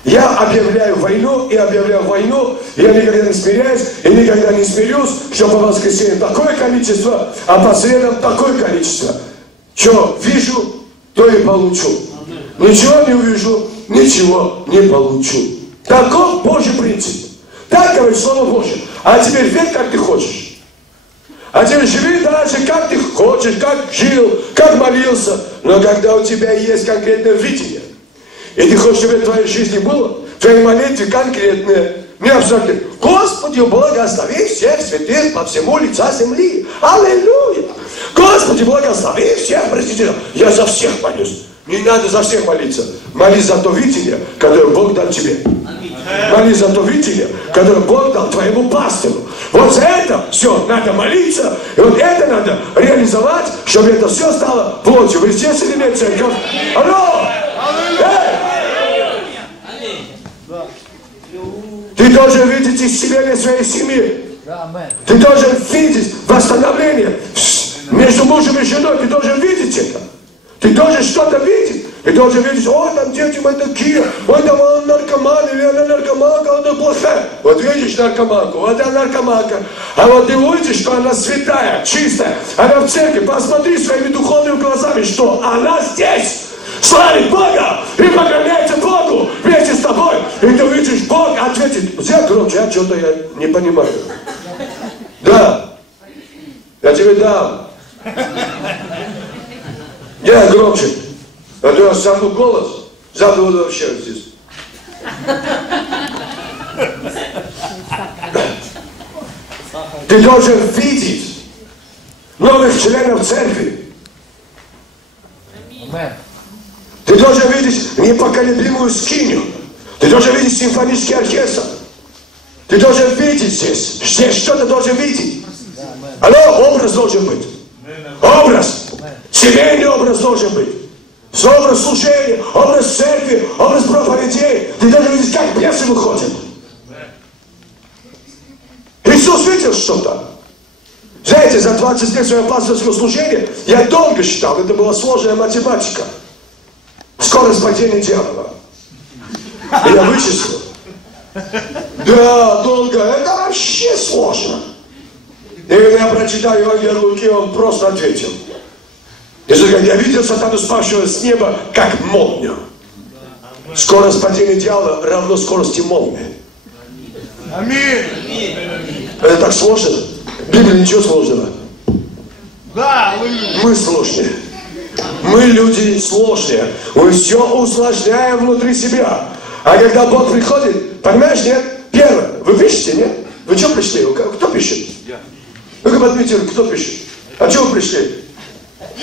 Я объявляю войну, и объявляю войну, я никогда не смиряюсь, и никогда не смирюсь, что по воскресеньям такое количество, а по средам такое количество. Что вижу, то и получу. Ничего не увижу, ничего не получу. Таков Божий принцип. Так говорит Слово Божье. А теперь верь, как ты хочешь. А теперь живи дальше, как ты хочешь, как жил, как молился. Но когда у тебя есть конкретное видение, и ты хочешь, чтобы в твоей жизни было, в твоей молитве конкретное, не абстрактное: Господи, благослови всех святых по всему лица земли. Аллилуйя! Господи, благослови всех пресвитеров. Я за всех молюсь. Не надо за всех молиться. Молись за то видение, которое Бог дал тебе. Молись за то видение, которое Бог дал твоему пастору. Вот за это все надо молиться. И вот это надо реализовать, чтобы это все стало плотью. Вы здесь или нет, церковь? Алло! Ты должен видеть исцеление своей семьи. Ты должен видеть восстановление между мужем и женой. Ты должен видеть это. Ты должен что-то видеть. Ты должен видеть: ой, там дети мои такие, ой, там он наркоман, или она наркоманка, она плохая. Вот видишь наркоманку, вот она наркоманка. А вот ты увидишь, что она святая, чистая. Она в церкви, посмотри своими духовными глазами, что она здесь славит Бога и поклоняется Богу вместе с тобой. И ты увидишь, Бог ответит: взять громче, а что-то я не понимаю. Да, я тебе дам. Я громче. А то я сам голос, забыл вообще здесь. Ты должен видеть новых членов церкви. Ты должен видеть непоколебимую скинию. Ты должен видеть симфонический оркестр. Ты должен видеть здесь. Здесь что-то должен видеть. Алло, образ должен быть. Образ. Семейный образ должен быть. Образ служения, образ церкви, образ проповедей. Ты должен видеть, как бесы выходят. Иисус видел что-то? Знаете, за 20 лет своего пасторского служения я долго считал, это была сложная математика. Скорость падения дьявола. И я вычислил. Да, долго. Это вообще сложно. И я прочитал Евангелие Луки, он просто ответил. Иисус говорит, я видел сатану, спавшего с неба, как молнию. Скорость падения дьявола равно скорости молнии. Аминь. Это так сложно? В Библии ничего сложного. Да, мы сложные. Мы люди сложные. Мы все усложняем внутри себя. А когда Бог приходит, понимаешь, нет? Первое, вы пишете, нет? Вы что пришли? Кто пишет? Я. Ну-ка подметьте, кто пишет? А что вы пришли?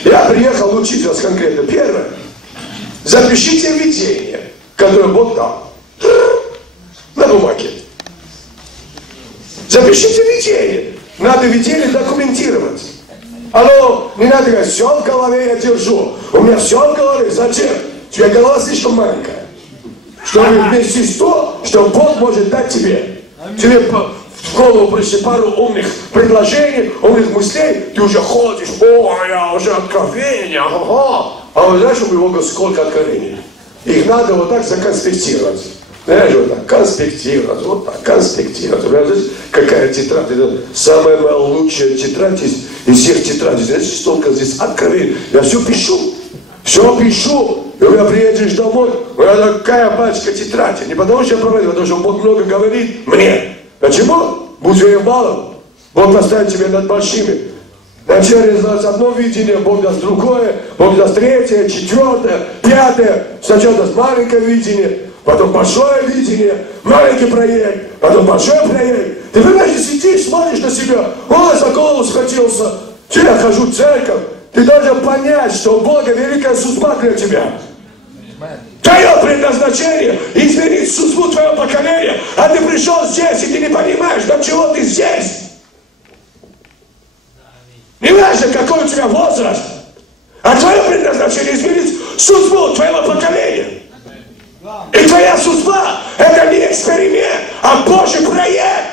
Я приехал учить вас конкретно. Первое, запишите видение, которое Бог дал. На бумаге. Запишите видение. Надо видение документировать. Алло, не надо говорить, все в голове я держу. У меня все в голове. Зачем? У тебя голова слишком маленькая. Чтобы вместить то, что Бог может дать тебе. Тебе в голову пришли пару умных предложений, умных мыслей, ты уже ходишь, о, я уже откровение, ага. А вы знаешь, у Бога сколько откровений? Их надо вот так законспектировать. Знаешь, вот так, конспектировать, вот так, конспектировать. Знаете, какая тетрадь? Это самая моя лучшая тетрадь из всех тетрадей. Знаете, столько здесь откровений. Я все пишу. Все пишу. И когда приедешь домой, у меня такая пачка тетради. Не потому что я проповедую, потому что Бог много говорит мне. Почему? Будь своим балом. Бог поставит тебя над большими. Вначале даст одно видение, Бог даст другое, Бог даст третье, четвертое, пятое. Сначала даст маленькое видение, потом большое видение, маленький проект, потом большой проект. Ты понимаешь, ты сидишь, смотришь на себя, ой, за голову схватился, я хожу в церковь. Ты должен понять, что у Бога великая судьба для тебя. Твое предназначение изменить судьбу твоего поколения, а ты пришел здесь, и ты не понимаешь, для чего ты здесь. Не важно, какой у тебя возраст, а твое предназначение изменить судьбу твоего поколения. И твоя судьба – это не эксперимент, а Божий проект.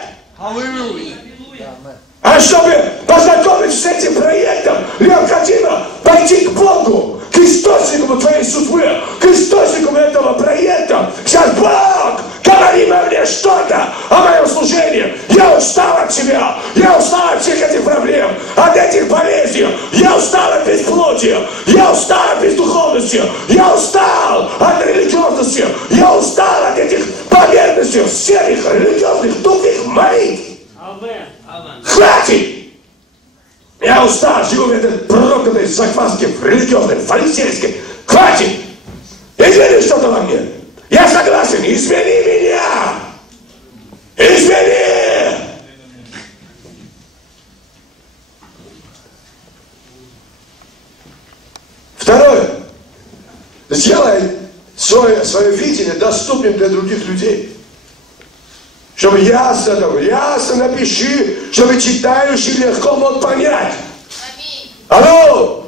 А чтобы познакомиться с этим проектом, необходимо пойти к Богу, к источнику твоей судьбы, к источнику этого проекта. Сейчас Бог, говори мне что-то о моем служении. Я устал от себя, я устал от всех этих проблем, от этих болезней, я устал от бесплодия, я устал от бездуховности, я устал от религиозности, я устал от этих поверхностей, всех их религиозных тупых молитв. Хватит! Я устал, живу в этой проклятой закваске религиозной, фарисейской. Хватит! Измени что-то во мне. Я согласен, измени меня! Измени! Второе. Сделай свое видение доступным для других людей. Чтобы ясно напиши, чтобы читающий легко мог понять. Алло!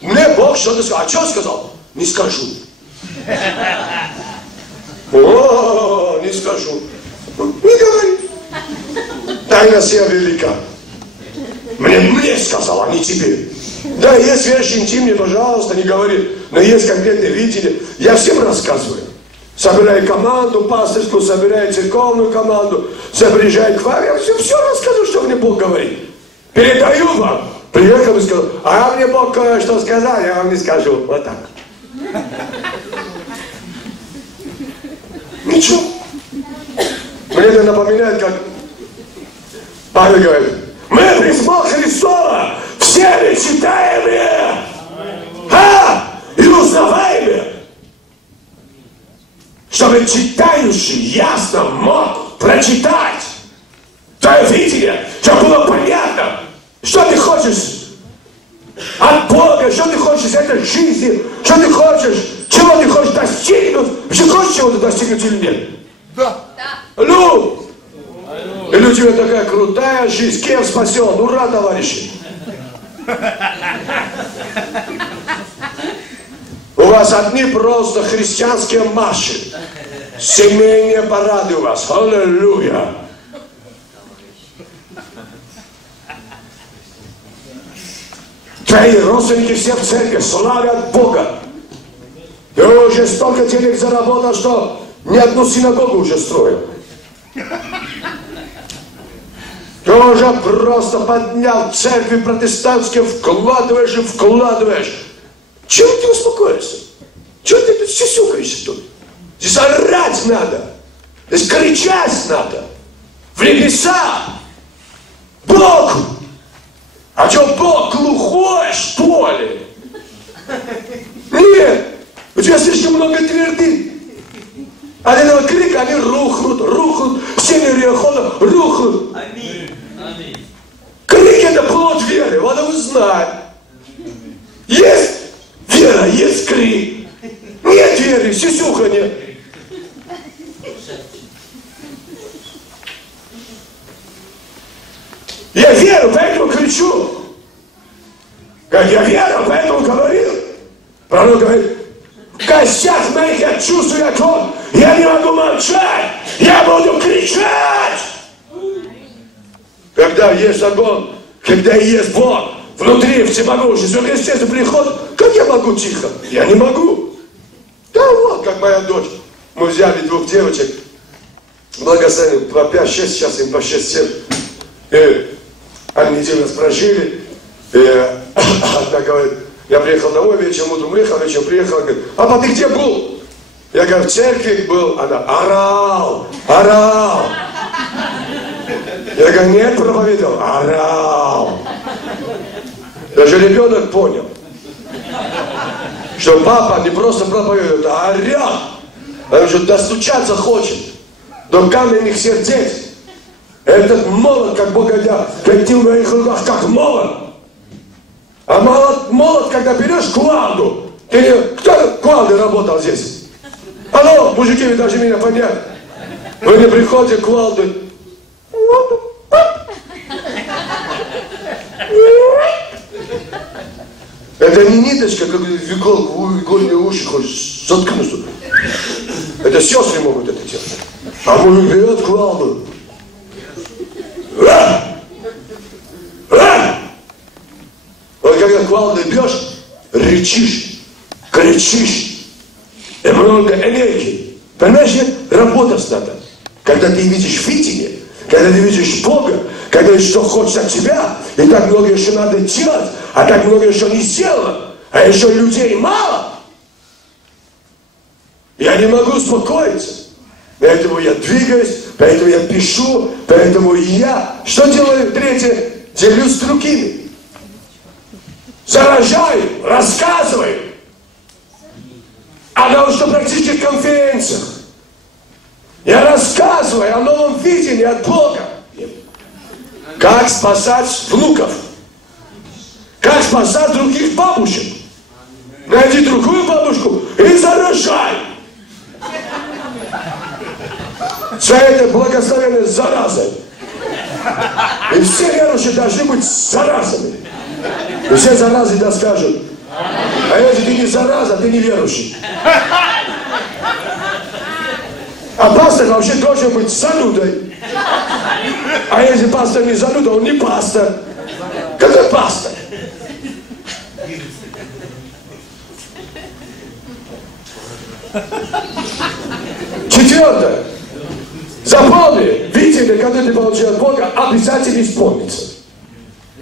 Мне Бог что-то сказал. А что сказал? Не скажу. О, не скажу. Не говори. Тайна сия велика. Мне сказал, а не тебе. Да, есть вещи интимные, пожалуйста, не говори. Но есть конкретное видение. Я всем рассказываю. Собирай команду пасторскую, собирай церковную команду, приезжай к вам, я все расскажу, что мне Бог говорит. Передаю вам. Приехал и сказал, а мне Бог кое-что сказал, я вам не скажу. Вот так. Ничего. Мне это напоминает, как Павел говорит, мы письмо Христова все читаемые, и узнаваемые. Чтобы читающий ясно мог прочитать твое видение, чтобы было понятно, что ты хочешь от Бога, что ты хочешь из этой жизни, что ты хочешь, чего ты хочешь достигнуть. Вообще хочешь чего-то достигнуть или нет? Да. Алло! Или у тебя такая крутая жизнь, кем спасен? Ура, товарищи! У вас одни просто христианские марши. Семейные парады у вас. Аллилуйя. Твои родственники все в церкви славят Бога. Ты уже столько денег заработал, что ни одну синагогу уже строил. Ты уже просто поднял церкви протестантские, вкладываешь и вкладываешь. Чего ты успокоишься? Чего ты тут сисюкаешься тут? Здесь орать надо. Здесь кричать надо. В небеса. Бог. А что, Бог глухой, что ли? Нет. У тебя слишком много твердынь. От этого крика они рухнут. Все нереходы рухнут. Аминь. Крик — это плод веры. Надо узнать. Есть вера, есть крик. Нет веры, сисюханье. Я верю, поэтому кричу. Как я верю, поэтому говорил. Пророк говорит: в костях моих я чувствую огонь. Я не могу молчать. Я буду кричать. Когда есть огонь, когда есть Бог внутри, всемогущий, все Христос приходит, как я могу тихо? Я не могу. Да вот, как моя дочь. Мы взяли 2 девочек, благословили по 5-6, сейчас им по 6-7. И они неделю нас прожили. И одна говорит: я приехал домой, вечером утром уехал, вечером приехал. Говорит: папа, ты где был? Я говорю: в церкви был. Она: орал. Я говорю: нет, проповедовал. Орал. Даже ребенок понял, что папа не просто проповедует, а орет. Потому что достучаться хочет до каменных сердец. Этот молот, как Богодя, как ты в моих руках, как молот. А молот, когда берешь кувалду, кто кувалдой работал здесь? Алло, мужики, вы должны меня понять. Вы не приходите кувалдой. Это не ниточка, как в игольные уши хочешь заткнуться. Это сестры могут это делать. А мужик берет кувалду. Вот когда кувалдой бьешь, рычишь, кричишь, и много энергии. Понимаешь, работать надо. Когда ты видишь видение, когда ты видишь Бога, когда что хочет от тебя, и так много еще надо делать, а так много еще не сделано, а еще людей мало. Я не могу успокоиться. Поэтому я двигаюсь, поэтому я пишу, поэтому я... Что делаю? Третье. Делюсь с другими. Заражаю, рассказываю о научно-практических конференциях. Я рассказываю о новом видении от Бога. Как спасать внуков. Как спасать других бабушек. Найди другую бабушку и заражай. За этой благословенной заразой. И все верующие должны быть заразами. И все заразы да скажут: а если ты не зараза, ты не верующий. А пастор вообще должен быть занудой. А если пастор не зануда, он не пастор. Какой пастор? Четвертое. Запомни, видение, когда ты получил от Бога, обязательно исполнится.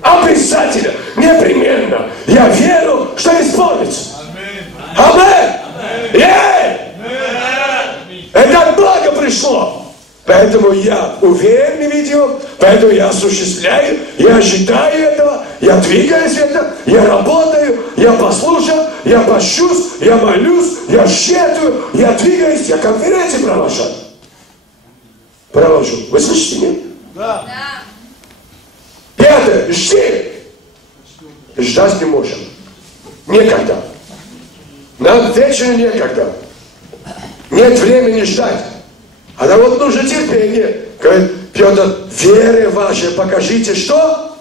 Обязательно, непременно. Я верю, что исполнится. Аминь. Это от Бога пришло. Поэтому я уверен в видео, поэтому я осуществляю, я ожидаю этого, я двигаюсь в это, я работаю, я послушал, я пощусь, я молюсь, я щетую, я двигаюсь, я конференции провожу. Вы слышите меня? Да. Пятое. Жди. Ждать не можем. Некогда. Нам вечно некогда. Нет времени ждать. А нам вот нужно терпение. Говорит Петр: вере вашей покажите что?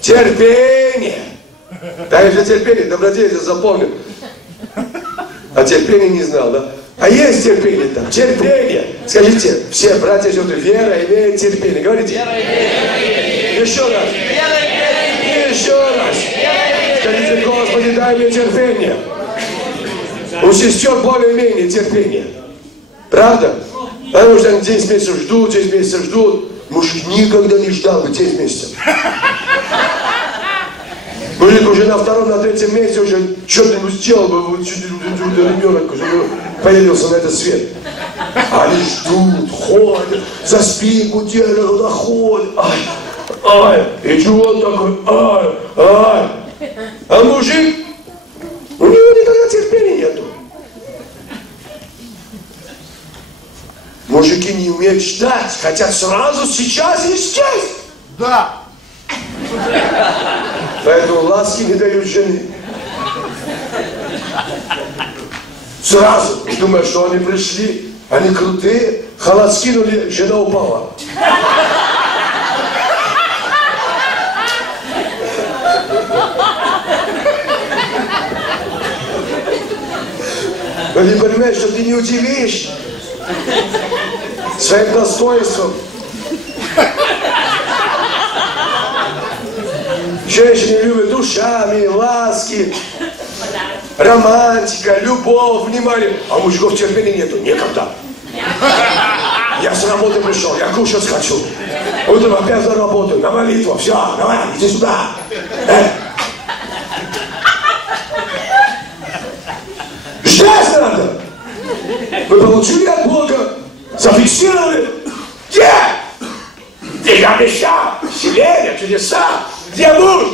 Терпение. Да, если терпение, добродетель запомнил. А терпение не знал, да? А есть терпение там, терпение. Скажите, все братья и сестры, вера имеет терпение. Говорите. Еще раз. Еще раз. Скажите, Господи, дай мне терпение. У сестер более-менее терпение. Правда? Потому что они 10 месяцев ждут, 10 месяцев ждут. Мужик никогда не ждал бы 10 месяцев. Мужик уже на втором, на третьем месяце уже что-нибудь сделал бы, вот ребенок уже появился на этот свет. Они ждут, ходят, за спинку делают, туда ходят. Ай, и чего он такой? Ай. А мужик, у него никогда терпения нету. Мужики не умеют ждать, хотят сразу, сейчас и здесь. Да. Поэтому ласки не дают жене. Сразу думают, что они пришли, они крутые, халат скинули, жена упала. Но не понимаешь, что ты не удивишь своим достоинством. Женщины любят душами, ласки, романтика, любовь, внимание. А у мужиков терпения нету, некогда. Я с работы пришел, я кушать хочу. Утром опять за работу, на молитву, все, давай, иди сюда. Ждать надо. Вы получили от Бога, зафиксировали. Где? Ты обещал, исцеление, чудеса. Где муж?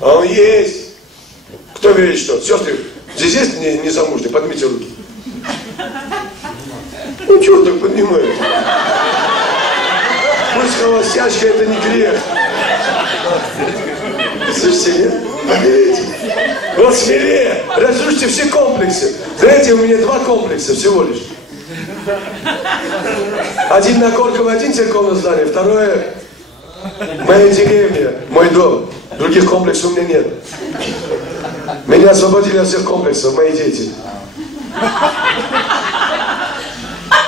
А он есть. Кто верит, что? Сестры, здесь есть незамужние? Поднимите руки. Ну, чего так поднимаете? Пусть холостячка, это не грех. Слышите, нет? Поднимите. Вот смелее. Разрушите все комплексы. Знаете, у меня 2 комплекса всего лишь. Один на Горького, 1 церковное здание, второе моя деревня, мой дом. Других комплексов у меня нет. Меня освободили от всех комплексов, мои дети.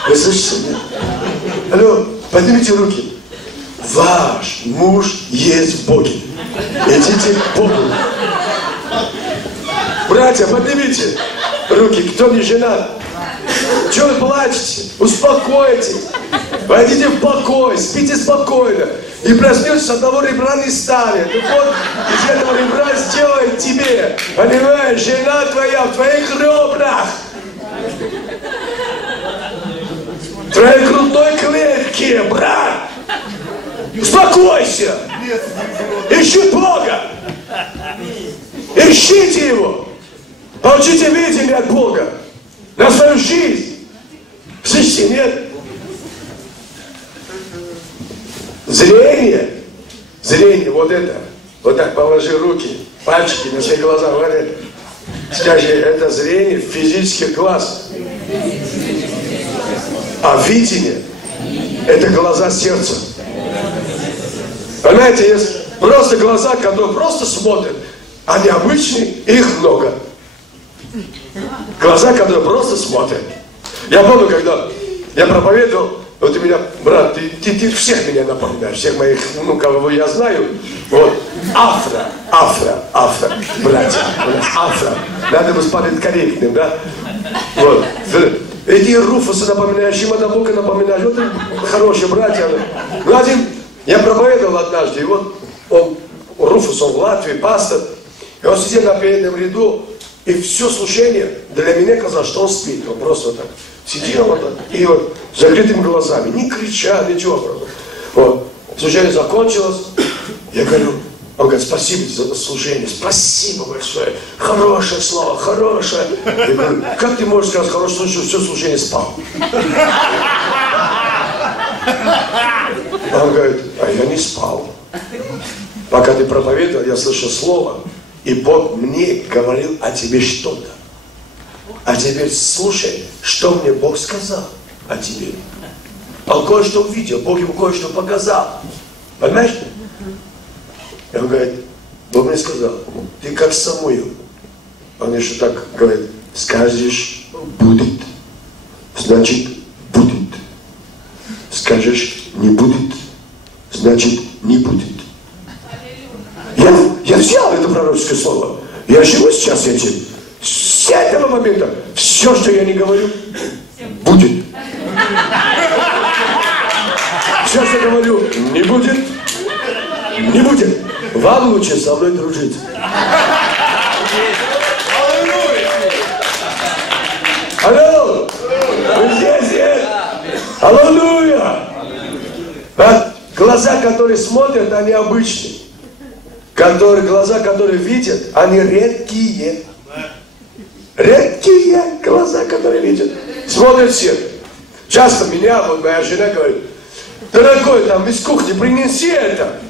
Вы слышите? Нет? Алло, поднимите руки. Ваш муж есть в Боге. Идите к Богу. Братья, поднимите руки, кто не женат. Чего вы плачете? Успокойтесь. Войдите в покой, спите спокойно. И проснетесь, с одного ребра не ставит. И вот из этого ребра сделает тебе. Понимаешь, жена твоя в твоих ребрах. В твоей грудной клетке, брат. Успокойся. Ищи Бога. Ищите Его. Получите видение от Бога на свою жизнь. Слышите, нет? Зрение, вот это, вот так положи руки, пальчики на свои глаза, вот это. Скажи, это зрение физических глаз. А видение, это глаза сердца. Понимаете, есть просто глаза, которые просто смотрят, они обычные, их много. Глаза, которые просто смотрят. Я помню, когда я проповедовал, вот у меня, брат, ты всех меня напоминаешь, всех моих, ну, кого я знаю, вот, афро, братья, афро, надо быть политкорректным, да, вот, эти Руфусы напоминаешь, Шимона-Бука напоминаешь, вот хорошие братья, ну, один, я проповедовал однажды, и вот он, Руфус, он в Латвии, пастор, и он сидел на переднем ряду, и все слушание для меня казалось, что он спит, он просто вот так. Сидел вот так, и вот с закрытыми глазами, не кричал, ничего просто. Вот. Служение закончилось, я говорю, он говорит, спасибо за служение, спасибо большое, хорошее слово, хорошее. Я говорю, как ты можешь сказать хорошее слово, что все служение спал? Он говорит, а я не спал. Пока ты проповедовал, я слышал слово, и Бог мне говорил о тебе что-то. А теперь слушай, что мне Бог сказал о тебе. Он кое-что увидел, Бог ему кое-что показал. Понимаешь? И он говорит, Бог мне сказал, ты как Самуил. Он еще так говорит, скажешь, будет, значит, будет. Скажешь, не будет, значит, не будет. Я взял это пророческое слово. Я живу сейчас этим. С этого момента все, что я не говорю, будет. Все, что говорю, не будет. Не будет. Вам лучше со мной дружить. Алло! Вы здесь, нет? Аллилуйя! А глаза, которые смотрят, они обычные. Глаза, которые видят, они редкие. Редкие глаза, которые видят. Смотрят все. Часто меня, вот моя жена говорит: дорогой, там из кухни принеси это.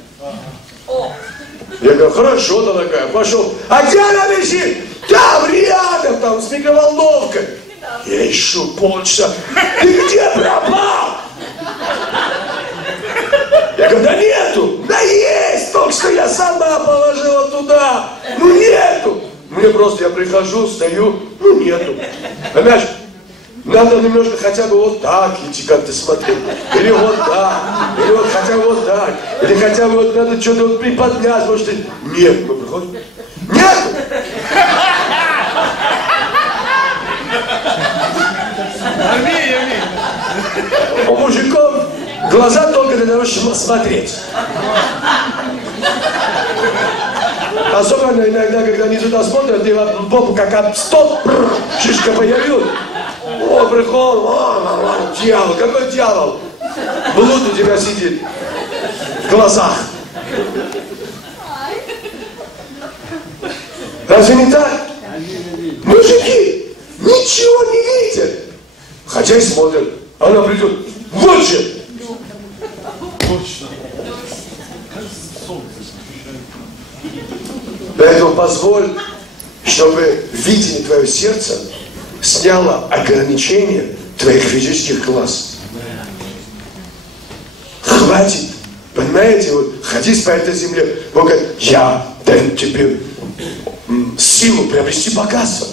Я говорю: хорошо, дорогая, пошел. А где она лежит? Там, рядом, там, с микроволновкой. Я ищу полчаса. Ты где пропал? Я говорю: да нету. Да есть, только что я сама положила туда. Ну нету. Мне просто, я прихожу, стою, ну нету. Понимаешь? Надо немножко хотя бы вот так идти, как ты смотрел. Или вот так. Или вот хотя бы вот так. Или хотя бы вот надо что-то вот приподнять. Может, нет, мы приходим. Нет! У мужиков глаза только для того, чтобы смотреть. Особенно иногда, когда они туда смотрят, и в попу как об стоп, шишка появилась. О, прикол, дьявол, какой дьявол? Блуд у тебя сидит в глазах. Разве не так? Мужики ничего не видят, хотя и смотрят. Она придет: вот же! Поэтому позволь, чтобы видение твоего сердца сняло ограничения твоих физических глаз. Хватит, понимаете, вот ходить по этой земле. Бог говорит: я даю тебе силу приобрести богатство.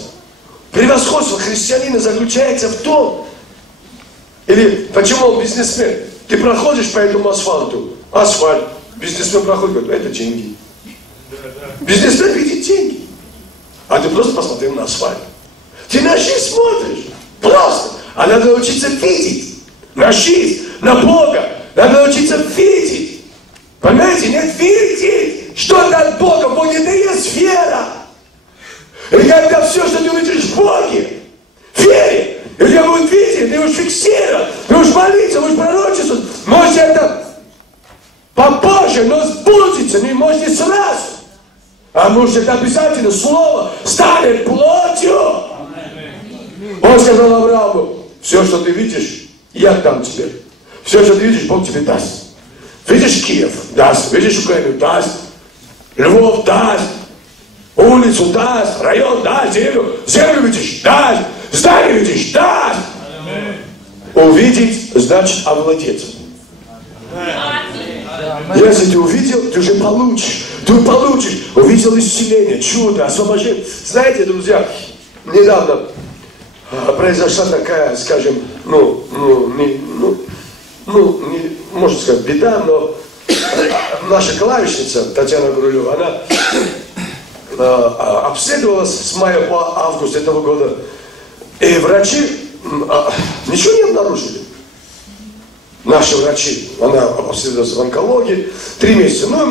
Превосходство христианина заключается в том, или почему он бизнесмен? Ты проходишь по этому асфальту, асфальт, бизнесмен проходит, говорит: это деньги. Бизнесмен видит деньги, а ты просто посмотрел на асфальт. Ты на жизнь смотришь, просто. А надо научиться видеть на жизнь, на Бога. Надо научиться видеть. Понимаете, нет, видеть, что это от Бога. Бог это и есть вера. И когда все, что ты увидишь в Боге, в вере, и у тебя будет видение, ты будешь фиксировать, ты будешь молиться, будешь пророчествовать. Может, это попозже, но сбудется, не может не сразу. А может, это обязательно слово станет плотью. Он сказал Аврааму: все, что ты видишь, я дам тебе. Все, что ты видишь, Бог тебе даст. Видишь Киев? Даст. Видишь Украину? Даст. Львов? Даст. Улицу? Даст. Район? Даст. Землю видишь? Даст. Здание видишь? Даст. Увидеть значит овладеть. Если ты увидел, ты уже получишь. Ты получишь. Увидел исцеление, чудо, освобождение. Знаете, друзья, недавно произошла такая, скажем, можно сказать, беда, но наша клавишница Татьяна Гурулева, она обследовалась с мая по август этого года, и врачи ничего не обнаружили. Наши врачи, она обследовалась в онкологии 3 месяца. Ну, и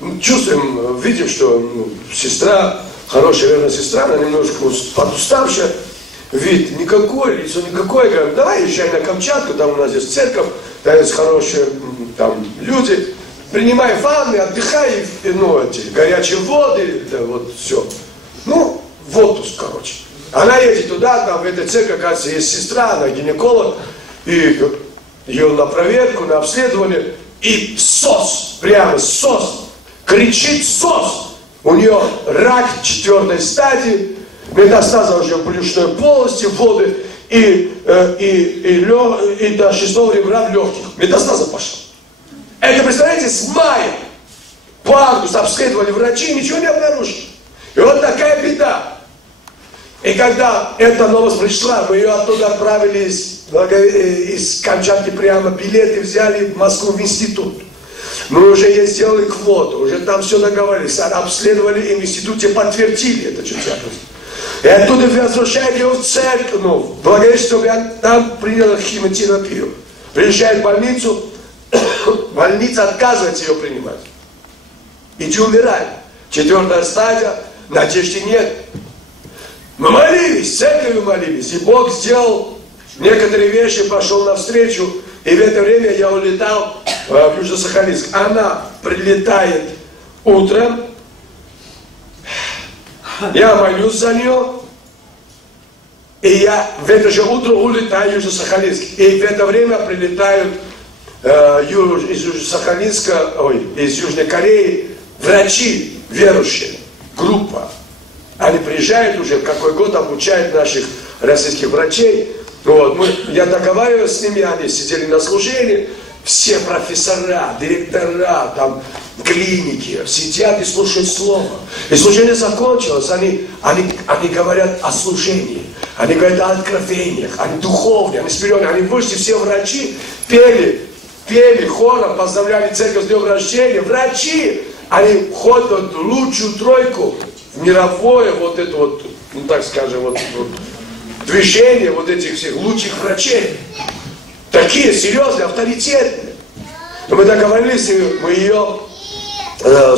мы чувствуем, видим, что сестра, хорошая, верная сестра, она немножко подуставшая, вид никакой, лицо никакое. Говорим: давай езжай на Камчатку, там у нас здесь церковь, там есть хорошие там люди, принимай ванны, отдыхай, эти горячие воды, это вот все. Ну, в отпуск, короче. Она едет туда, там в этой церкви, оказывается, есть сестра, она гинеколог, и ее на проверку, на обследование, и СОС, прямо СОС, кричит СОС. У нее рак 4-й стадии, метастазы уже в брюшной полости, воды и до 6-го ребра в легких. Метастаза пошла. Это, представляете, с мая по август обследовали врачи, ничего не обнаружили. И вот такая беда. И когда эта новость пришла, мы ее оттуда отправили из Камчатки прямо, билеты взяли в Москву в институт. Мы уже ей сделали квоту, уже там все договорились, обследовали и в институте подтвердили это чудесно. И оттуда возвращает ее в церковь, в Благовещение, чтобы я там приняла химиотерапию. Приезжает в больницу, больница отказывается ее принимать. Иди умирай. 4-я стадия, надежды нет. Мы молились, церковью молились, и Бог сделал некоторые вещи, пошел навстречу, и в это время я улетал в Южно-Сахалинск. Она прилетает утром, я молюсь за нее, и я в это же утро улетаю в Южно-Сахалинск. И в это время прилетают из Южно-Сахалинска, из Южной Кореи врачи верующие, группа. Они приезжают уже, в какой год обучают наших российских врачей. Вот, я договариваюсь с ними, они сидели на служении, все профессора, директора, там, клиники, сидят и слушают слово. И служение закончилось, они говорят о служении, они говорят о откровениях, они духовные, они спиренные, они вышли, все врачи, пели хором, поздравляли церковь с днем рождения, врачи, они входят в лучшую тройку, в мировое, вот это вот, ну так скажем, вот движение вот этих всех лучших врачей. Такие серьезные, авторитетные. Мы договорились, мы ее,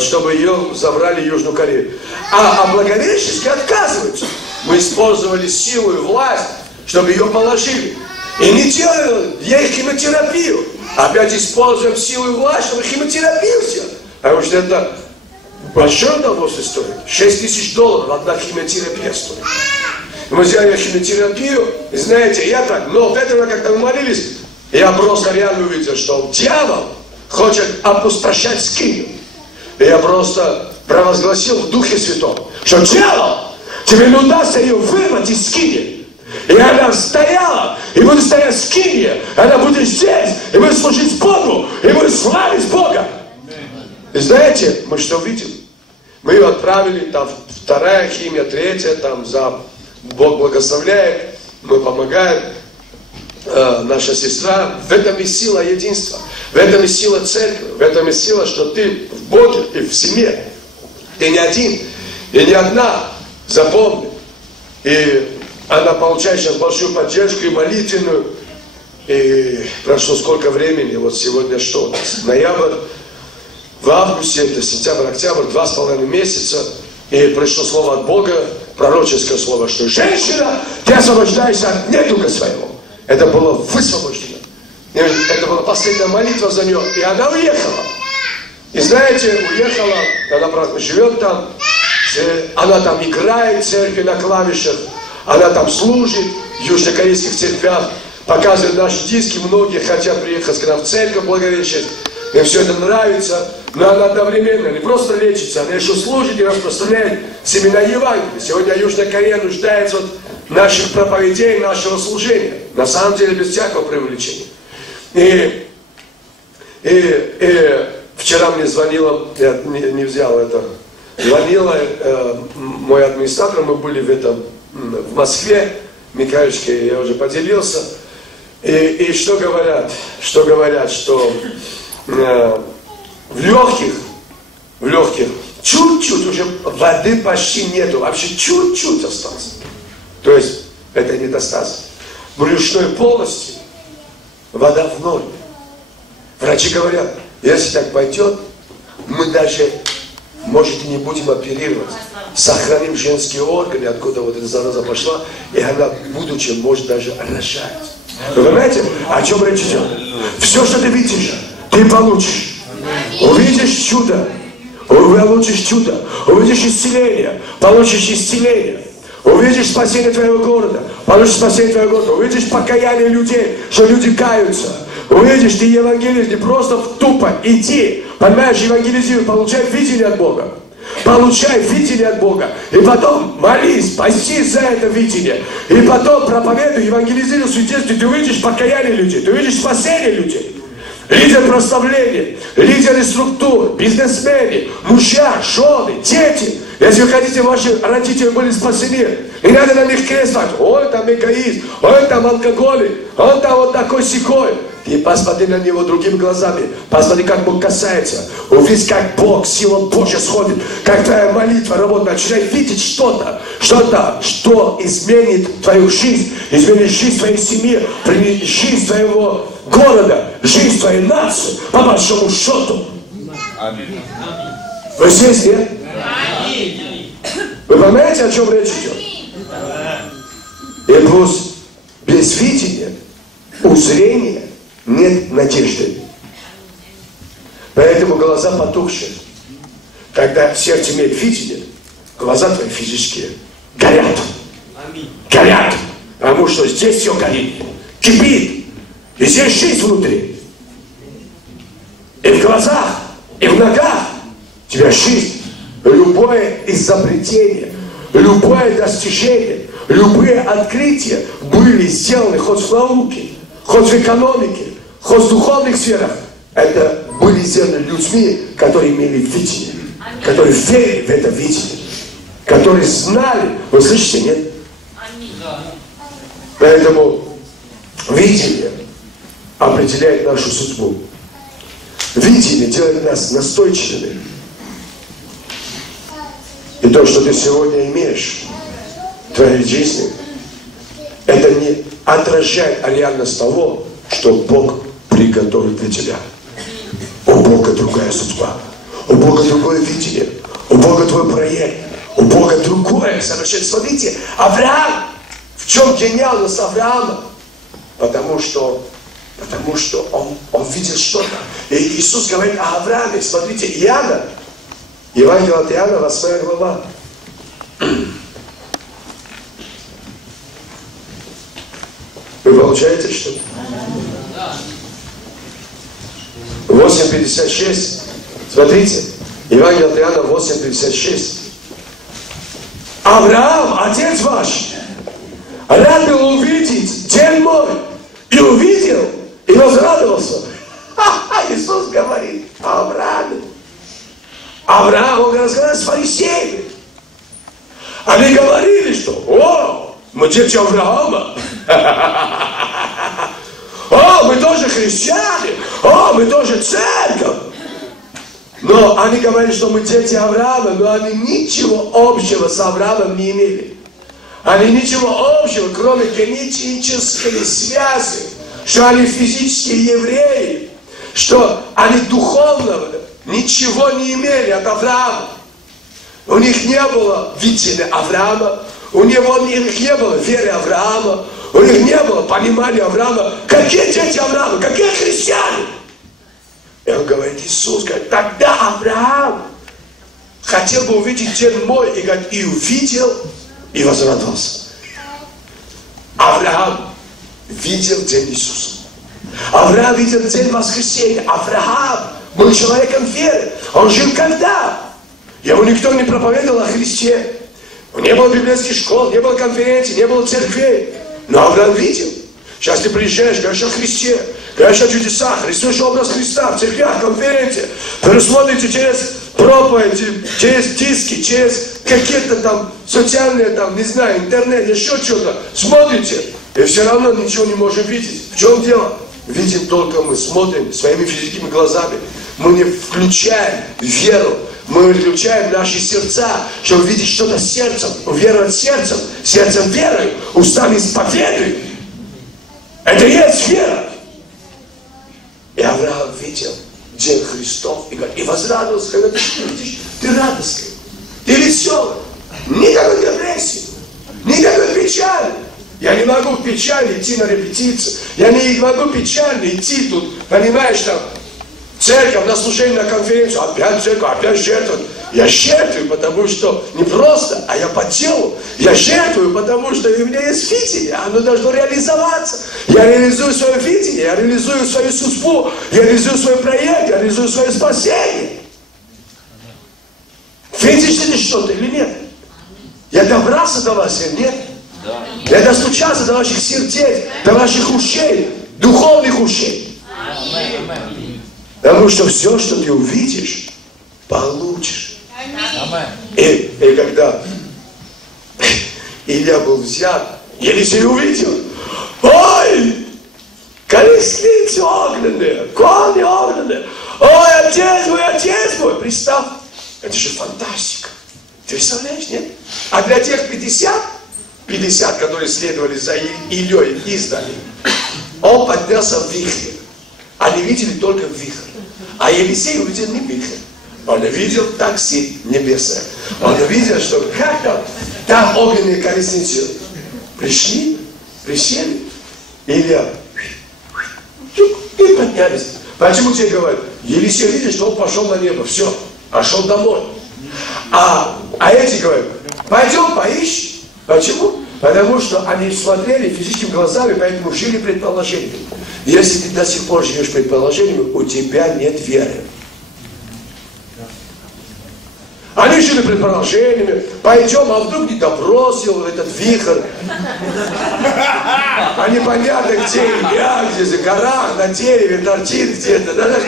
чтобы ее забрали в Южную Корею. А Благовещенские отказываются. Мы использовали силу и власть, чтобы ее положили. И не делали ей химиотерапию. Опять используем силу и власть, чтобы химиотерапию сделать. Потому что это большое удовольствие стоит. $6000 одна химиотерапия стоит. Мы сделали химиотерапию, и знаете, я так, но в это время, когда мы молились, я просто реально увидел, что дьявол хочет опустошать скинию. И я просто провозгласил в Духе Святом, что дьявол, тебе не удастся ее вырвать из скинии. И она стояла, и будет стоять в скинии, она будет здесь, и будет служить Богу, и будет славить Бога. И знаете, мы что видим? Мы ее отправили, там 2-я химия, 3-я, там Бог благословляет, мы помогаем, наша сестра. В этом и сила единства, в этом и сила церкви, в этом и сила, что ты в Боге и в семье. Ты не один, и не одна, запомни. И она получает сейчас большую поддержку и молитвенную. И прошло сколько времени, вот сегодня что, ноябрь, в августе, это сентябрь, октябрь, 2,5 месяца. И пришло слово от Бога, пророческое слово, что женщина, ты освобождаешься от недуга своего. Это было высвобождено. Это была последняя молитва за нее. И она уехала. И знаете, уехала, она живет там, она там играет в церкви на клавишах, она там служит в южнокорейских церквях, показывает наши диски, многие хотят приехать к нам в церковь Благовещение. Им все это нравится, но она одновременно не просто лечится, она еще служит и распространяет семена Евангелия. Сегодня Южная Корея нуждается от наших проповедей, нашего служения. На самом деле без всякого преувеличения. И вчера мне звонила, я не взял это, звонила мой администратор, мы были в Москве, Михайловичке, я уже поделился. И что говорят? Что говорят, что в легких чуть-чуть уже воды почти нету, вообще чуть-чуть осталось. То есть это недостаток. В брюшной полости вода в ноль. Врачи говорят, если так пойдет, мы даже, может, и не будем оперировать. Сохраним женские органы, откуда вот эта зараза пошла, и она в будущем может даже рожать. Вы понимаете, о чем речь идет? Все, что ты видишь, ты получишь. Увидишь чудо, получишь чудо, увидишь исцеление, получишь исцеление. Увидишь спасение твоего города, получишь спасение твоего города. Увидишь покаяние людей, что люди каются. Увидишь, ты евангелист, не просто тупо иди, понимаешь, евангелизируй, получай видение от Бога. Получай видение от Бога. И потом молись, постись за это видение. И потом проповедуй, евангелизируй, свидетельствуй. Ты увидишь покаяние людей, ты увидишь спасение людей. Лидер прославления, лидеры структур, бизнесмены, мужья, жены, дети. Если вы хотите, ваши родители были спасены, не надо на них крест ставить. Ой, там эгоист, ой, там алкоголик, он там вот такой сякой. Ты посмотри на него другими глазами. Посмотри, как Бог касается. Увидь, как Бог, сила Божья сходит. Как твоя молитва работает. Начинай видеть что-то, что изменит твою жизнь. Изменит жизнь твоей семьи. Жизнь твоего города. Жизнь твоей нации. По большому счету. Вы здесь, нет? Вы понимаете, о чем речь идет? И плюс без видения, узрения нет надежды. Поэтому глаза потухшие. Когда сердце имеет видение, глаза твои физические горят. Горят. Потому что здесь все горит. Кипит. И здесь жизнь внутри. И в глазах, и в ногах у тебя жизнь. Любое изобретение, любое достижение, любые открытия были сделаны хоть в науке, хоть в экономике, хоть в духовных сферах. Это были сделаны людьми, которые имели видение, которые верили в это видение, которые знали. Вы слышите, нет? Поэтому видение определяет нашу судьбу. Видение делает нас настойчивыми. И то, что ты сегодня имеешь в твоей жизни, это не отражает реальность того, что Бог приготовил для тебя. У Бога другая судьба, у Бога другое видение, у Бога твой проект, у Бога другое совершенно. Смотрите, Авраам, в чем гениальность Авраама? Потому что он видел что-то. И Иисус говорит о Аврааме. Смотрите, Иоанна, Евангелие от Иоанна, 8 глава. Вы получаете что-то? 8:56. Смотрите, Евангелие от Иоанна 8:56. Авраам, отец ваш, рад был увидеть день мой, и увидел, и возрадовался. Иисус говорит о Аврааме. Авраам, он разговаривал с фарисеями. Они говорили, что о, мы дети Авраама. О, мы тоже христиане. О, мы тоже церковь. Но они говорили, что мы дети Авраама, но они ничего общего с Авраамом не имели. Они ничего общего, кроме генетической связи, что они физические евреи, что они духовного ничего не имели от Авраама. У них не было видения Авраама, у них не было веры Авраама, у них не было понимания Авраама. Какие дети Авраама? Какие христиане? И он говорит, Иисус говорит, тогда Авраам хотел бы увидеть день мой, и говорит, и увидел, и возрадовался. Авраам видел день Иисуса. Авраам видел день воскресения. Авраам был человеком веры. Он жил когда? Ему никто не проповедовал о Христе. Не было библейских школ, не было конференций, не было церквей. Но Авраам видел. Сейчас ты приезжаешь, говоришь о Христе, говоришь о чудесах, рисуешь образ Христа в церквях, конференциях. Вы смотрите через проповеди, через диски, через какие-то там социальные, там, не знаю, интернет, еще что-то. Смотрите, и все равно ничего не можем видеть. В чем дело? Видим только мы, смотрим своими физическими глазами. Мы не включаем веру. Мы включаем наши сердца, чтобы видеть что-то сердцем, уверовать сердцем верой, устами исповедуем. Это и есть вера. И Авраам видел день Христов и возрадовался, когда ты видишь, ты радостный, ты веселый, никакой депрессии, никакой печали. Я не могу в печали идти на репетицию, я не могу печально идти тут, понимаешь, там, церковь, на служение, на конференцию, опять церковь, опять жертвовать. Я жертвую, потому что не просто, а я по делу. Я жертвую, потому что у меня есть видение, оно должно реализоваться. Я реализую свое видение, я реализую свою судьбу, я реализую свой проект, я реализую свое спасение. Видишь ли что-то или нет? Я добрался до вас или нет? Да. Я достучался до ваших сердец, до ваших ушей, духовных ушей. Потому что все, что ты увидишь, получишь. И когда Илья был взят, Елисей увидел, ой, колесницы огненные, кони огненные. Ой, отец мой, представь, это же фантастика. Ты представляешь, нет? А для тех 50, которые следовали за Ильей издали, он поднялся в вихре. Они видели только вихрь. А Елисей увидел не вихрь. Он видел такси небесное. Он видел, что как там огненные колесницы пришли, присели, Илья и поднялись. Почему тебе говорят? Елисей видит, что он пошел на небо, все, пошел домой. А эти говорят, пойдем поищем. Почему? Потому что они смотрели физическими глазами, поэтому жили предположениями. Если ты до сих пор живешь предположениями, у тебя нет веры. Они жили предположениями, пойдем, а вдруг не добросил этот вихрь. А непонятно где Илья, где за горах, на дереве, торчит где-то. Да,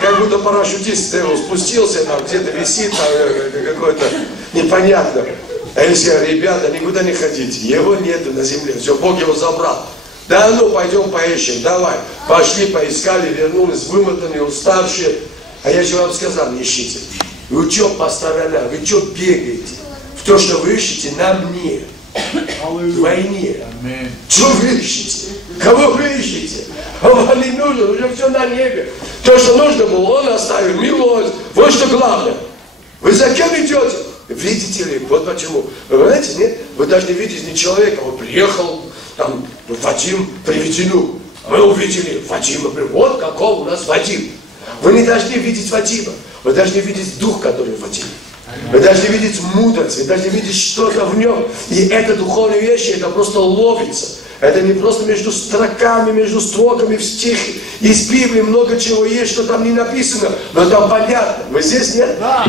как будто парашютист спустился, там где-то висит, там какой-то непонятно. А если говорят, ребята, никуда не ходите, его нету на земле, все, Бог его забрал. Да ну, пойдем поищем, давай. Пошли, поискали, вернулись, вымотанные, уставшие. А я же вам сказал, не ищите. Вы что по сторонам, вы что бегаете? В то, что вы ищете, на мне. В войне. Что вы ищете? Кого вы ищете? Вам не нужно, уже все на небе. То, что нужно было, он оставил милость. Вот что главное. Вы за кем идете? Видите ли, вот почему. Вы знаете, нет? Вы должны видеть не человека, он приехал, там, Вадим Приведену. Мы увидели Вадима, вот каков у нас Вадим. Вы не должны видеть Вадима, вы должны видеть дух, который в Вадиме. Вы должны видеть мудрость, вы должны видеть что-то в нем. И это духовные вещи, это просто ловится. Это не просто между строками, между строками в стихе. Из Библии много чего есть, что там не написано, но там понятно. Вы здесь, нет? Да.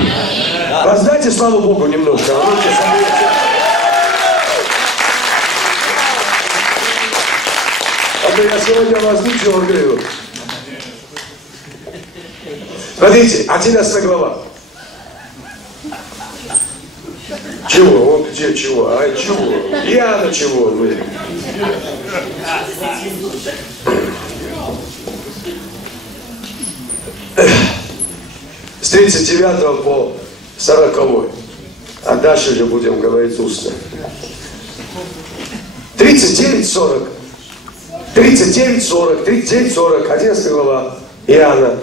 Воздайте славу Богу немножко. А то я сегодня воздучил, говорю. Смотрите, 11 глава. Чего? Он где чего? А чего? Иоанна чего? Вы? С 39 по 40. А дальше уже будем говорить устно. 39-40. 39-40. 39-40. 11 глава. Иоанна.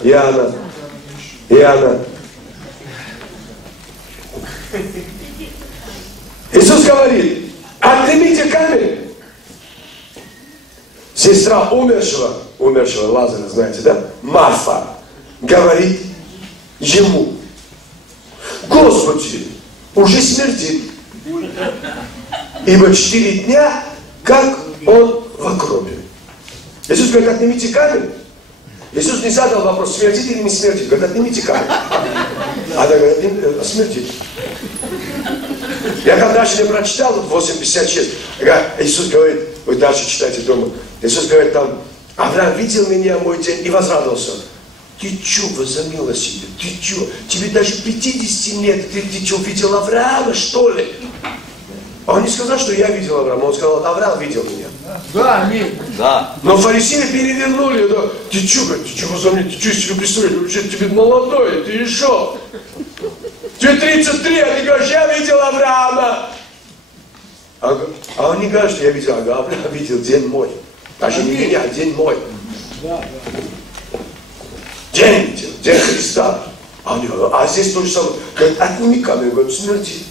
Иисус говорит, отнимите камень. Сестра умершего Лазаря, знаете, да? Марфа говорит ему, Господи, уже смердит, ибо 4 дня, как он в гробе. Иисус говорит, отнимите камень. Иисус не задал вопрос, смердит или не смердит. Говорит, отнимите камень. Она говорит, смердит. Я когда дальше не прочитал, 8:56, Иисус говорит, вы дальше читайте дома, Иисус говорит там, Авраам видел меня мой день и возрадовался. Ты что, возомнила себе? Ты что? Тебе даже 50 нет, ты что, видел Авраама, что ли? А он не сказал, что я видел Авраама, он сказал, Авраам видел меня. Да, аминь. Да. Но фарисеи перевернули, да. Ты что возомнил? Ты что себе представляешь? Вообще тебе молодой, ты еще. Тебе 33, а ты говоришь, я видел Авраама. А он не говорит, что я видел Авраама, Авраам видел день мой. Даже не меня, а день мой. День видел, день Христа. А здесь то же самое. Говорит, отними камень, говорит, смерти.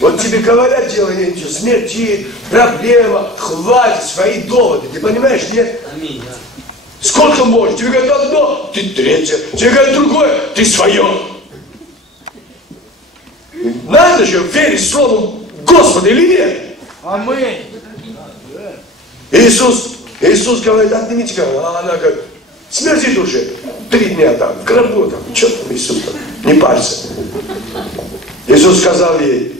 Вот тебе говорят, делай нечего, смерти, проблема, хватит свои доводы. Ты понимаешь, нет? Сколько можешь? Тебе говорят одно, ты третье. Тебе говорят другое, ты свое. Надо же верить слову Господа или нет? Аминь. Иисус говорит, отнимите камень. А она говорит, смердит уже 3 дня там, в гробу там. Что там Иисус там? Не парься. Иисус сказал ей,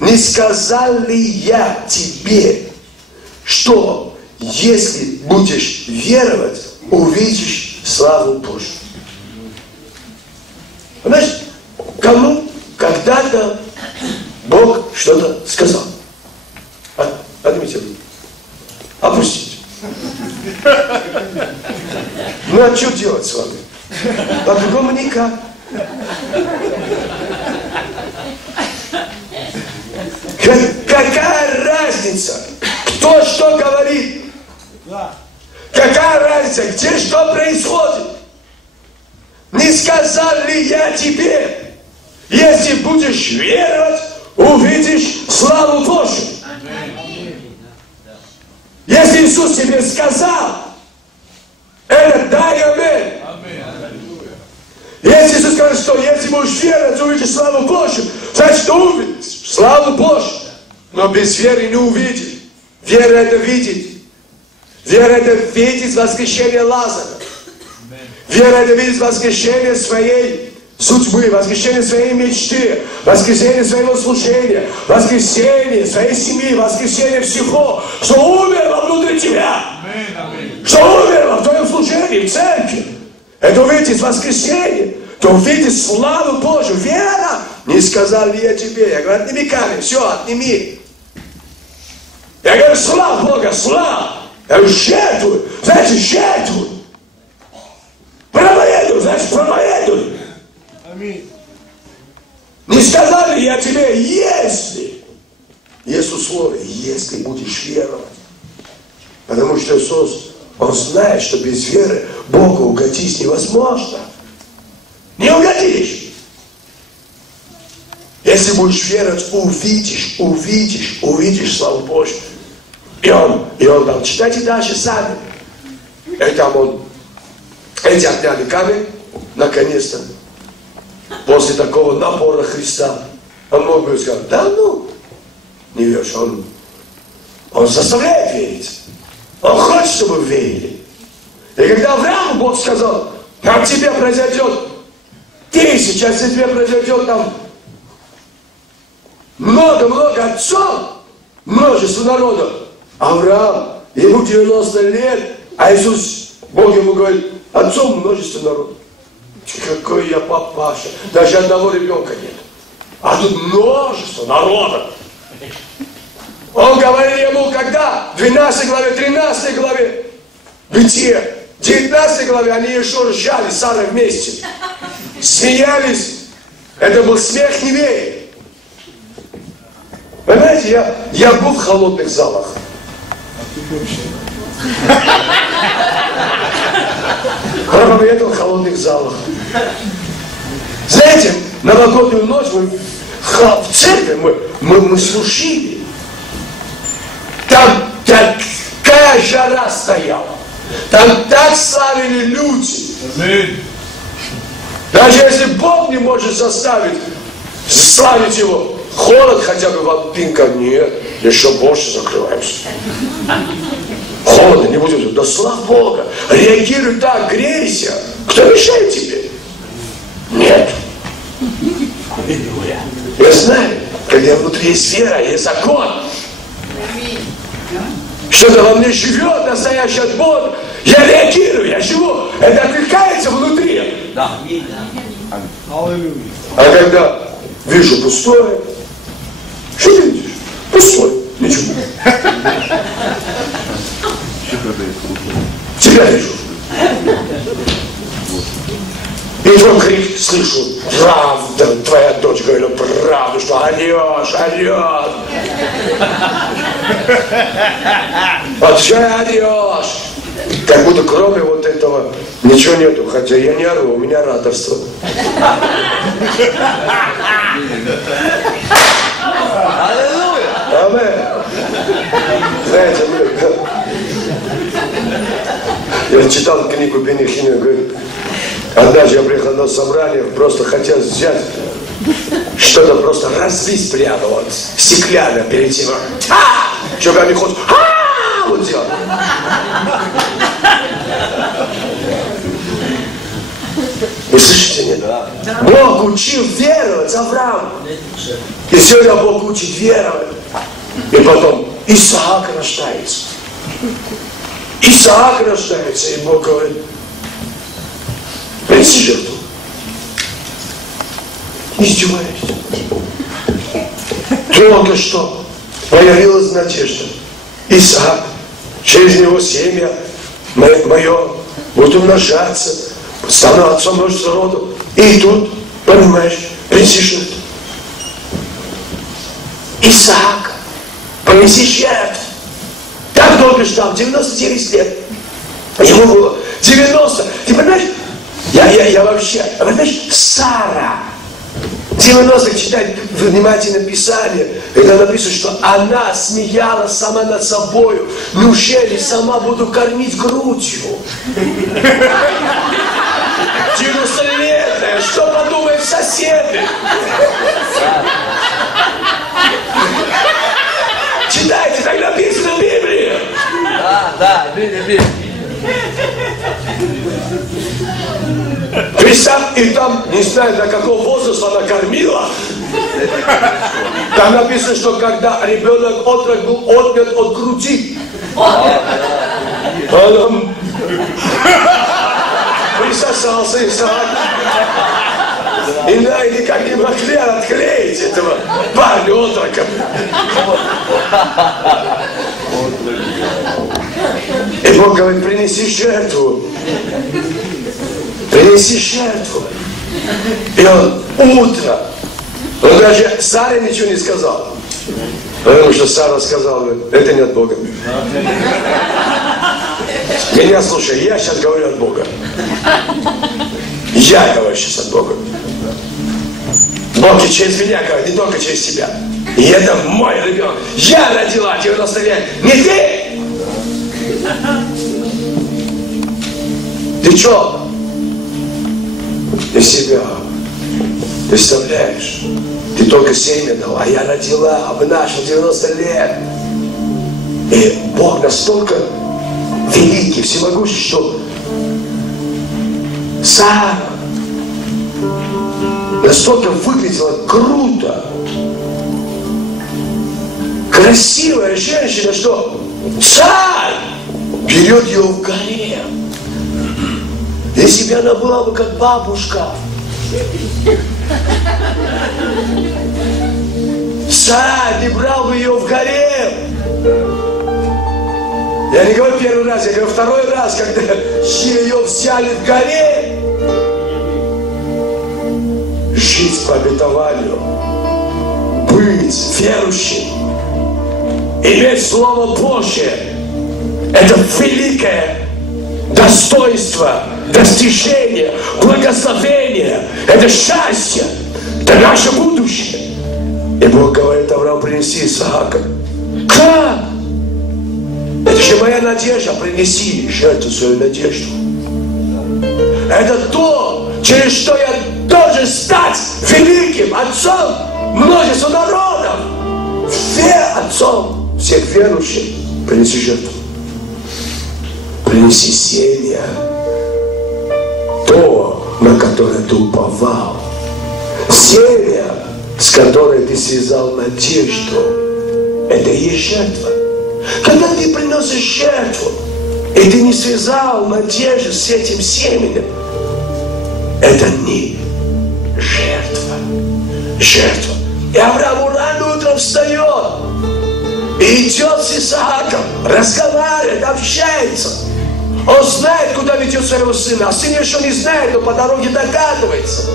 не сказал ли я тебе, что если будешь веровать, увидишь славу Божью? Понимаешь, кому когда-то Бог что-то сказал. Отметьте. Ну а что делать с вами? По-другому никак. Какая разница, кто что говорит? Какая разница, где что происходит? Не сказал ли я тебе, если будешь веровать, увидишь славу Божию? Если Иисус тебе сказал, это дай аминь. Если Иисус скажет, что если будешь веровать, увидишь славу Божию, значит увидишь славу Божию. Но без веры не увидишь. Вера это видеть. Вера это видеть воскрешение Лазаря. Вера это видеть воскрешение своей судьбы, воскрешение своей мечты, воскрешение своего служения, воскрешение своей семьи, воскрешение всего, что умерло внутри тебя, что умерло в твоем служении, в церкви. Это увидеть воскрешение, то увидеть славу Божию. Вера, не сказал ли я тебе? Я говорю, отними камень, все, отними. Я говорю, слава Бога, слава. Я говорю, жертвуй, значит, жертвуй. Проповедуй, значит, проповедуй. Аминь. Не сказал ли я тебе, если, есть условие, если будешь веровать. Потому что Иисус, Он знает, что без веры Богу угодить невозможно. Не угодишь. Если будешь веровать, увидишь славу Божью. И он там, читайте дальше сами. И там он, эти отняли камень, наконец-то, после такого напора Христа. Он мог бы сказать, да ну, не веришь, он заставляет верить. Он хочет, чтобы верили. И когда Аврааму Бог сказал, от тебя произойдет 1000, а от тебя произойдет там много-много отцов, множество народов. Авраам, ему 90 лет, а Иисус, Бог ему говорит, отцом множество народов. Какой я папаша, даже одного ребенка нет. А тут множество народов. Он говорил ему, когда? В 12 главе, 13 главе, Бытие, 19 главе, они еще ржали, Сара вместе. Смеялись. Это был смех неверия. Вы знаете, я был в холодных залах. Проповедовал в холодных залах. Знаете, новогоднюю ночь мы в церкви мы служили. Там такая жара стояла. Там так славили люди. Даже если Бог не может заставить славить Его, холод хотя бы в пинка, нет, еще больше закрываемся. Холодно, не будем, да слава Бога, реагируй так, грейся. Кто мешает тебе? Нет. Я знаю, когда внутри есть вера, есть закон. Что-то во мне живет, настоящий от Бога. Я реагирую, я живу. Это откликается внутри. Да. А когда вижу пустое, что ты видишь? Пустое. Ничего. Тебя вижу. И твой крик слышу. Правда, твоя дочь говорила правду, что орешь. Вот что орешь. Как будто кроме вот этого ничего нету. Хотя я не ору, у меня ораторство. Аминь. Знаете, я читал книгу Бенни Хинна, говорит, однажды я приехал на собрание, просто хотел взять что-то просто разбить прямо вот, стеклянно перед тем, чтобы они хоть вот делали. Вы слышите, нет? Бог учил веровать Аврааму. И сегодня Бог учит веровать. И потом Исаак рождается. Исаак рождается, и Бог говорит, принеси жертву. Издеваешься. Только что появилась надежда. Исаак, через него семя мое будут умножаться, стану отцом множества родов. И тут, понимаешь, принеси жертву. Исаака, принеси жертву. Так долго ждал, 99 лет. Ему было 90. Ты понимаешь, я вообще, понимаешь, Сара, 90, читать внимательно Писание, когда написано, что она смеялась сама над собою. Неужели сама буду кормить грудью? 90-летняя, что подумают соседи? Читайте, так написано в Библии. Да, Библия. Представь, и там, не знаю, до какого возраста она кормила. Там написано, что когда ребенок отрок был отнят от груди. Он присосался Исаак. И никак не могли отклеить этого парня отрока. И Бог говорит, принеси жертву. Принеси жертву. И он утро. Он даже Саре ничего не сказал. Потому что Сара сказала, это не от Бога. Меня слушай, я сейчас говорю от Бога. Я говорю сейчас от Бога. Бог и через меня говорит, не только через тебя. И это мой ребенок. Я родила 90 лет, не ты! Ты что? Ты себя представляешь? Ты только семя дала, а я родила, обнашил 90 лет. И Бог настолько великий, всемогущий, что Сара настолько выглядела круто, красивая женщина, что царь берет ее в гарем. Если бы она была бы как бабушка, царь не брал бы ее в гарем. Я не говорю первый раз, я говорю второй раз, когда ее взяли в гарем. Жить по обетованию, быть верующим, иметь Слово Божье, это великое достоинство, достижение, благословение, это счастье, это наше будущее. И Бог говорит, Авраам, принеси Исаака. Как? Это же моя надежда, принеси жертву свою надежду. Это то, через что я должен стать великим отцом множества народов. Отцом всех верующих. Принеси жертву. Принеси семя. То, на которое ты уповал. Семя, с которой ты связал надежду. Это и есть жертва. Когда ты приносишь жертву, и ты не связал надежду с этим семенем, это не жертва. Жертва. И Авраам рано утром встает и идет с Исааком, разговаривает, общается. Он знает, куда ведет своего сына, а сын еще не знает, но по дороге догадывается.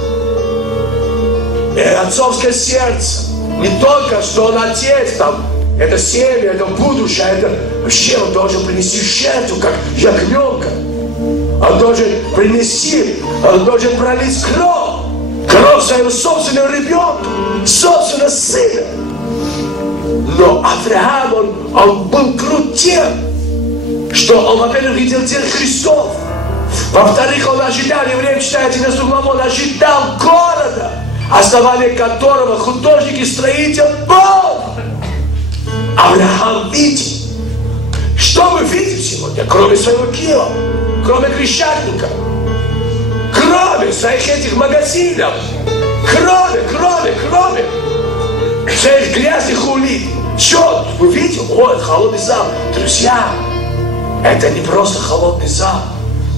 И отцовское сердце. Не только, что он отец, там, это семя, это будущее, это вообще он должен принести жертву, как ягненка. Он должен принести, он должен пролить кровь своего собственного ребенка, собственного сына. Но Авраам, он был крут тем, что он, во-первых, видел день Христов. Во-вторых, он ожидал, евреям читает 11 главу, он ожидал города, основание которого художник и строитель Бог. Авраам видит. Что мы видим сегодня, кроме своего Киева, кроме Крещатника, кроме своих этих магазинов, кроме своих грязных улиц? Что вы видите? О, это холодный зал. Друзья, это не просто холодный зал.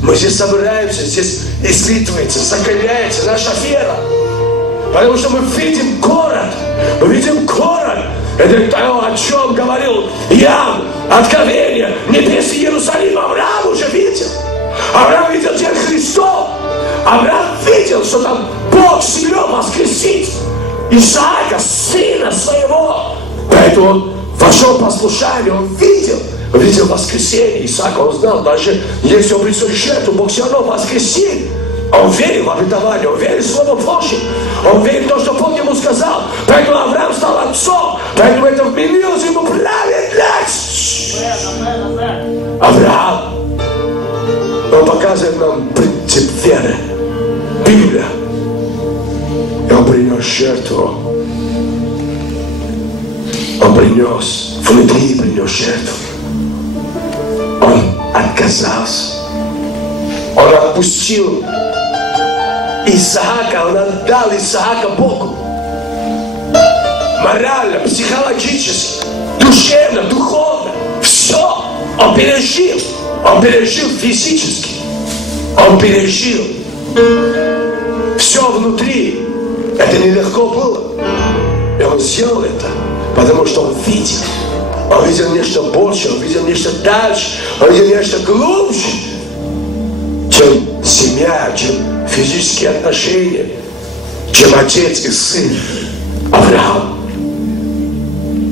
Мы здесь собираемся, здесь испытывается, закаляется наша вера. Потому что мы видим город. Это то, о чем говорил Иоанн, Откровение, небесный Иерусалим. Авраам уже видел. Авраам видел День Христов. Авраам видел, что там Бог себя воскресит Исаака, сына своего. Поэтому он вошел в послушание, он видел воскресение Исаака. Он знал, даже если он принесет жертву, Бог все равно воскресит. Он верил в обетование, он верил в Слово Божье, он верил в то, что Бог ему сказал. Поэтому Авраам стал отцом, поэтому это вменилось ему праведность. Авраам, он показывает нам принцип веры. Библия. И он принес жертву. Он принес, внутри принес жертву. Он отказался. Он отпустил Исаака, он отдал Исаака Богу. Морально, психологически, душевно, духовно. Все он пережил. Он пережил физически. Он пережил. Все внутри. Это нелегко было. И он сделал это, потому что он видел. Он видел нечто больше, он видел нечто дальше, он видел нечто глубже, чем семья, чем физические отношения, чем отец и сын. Авраам,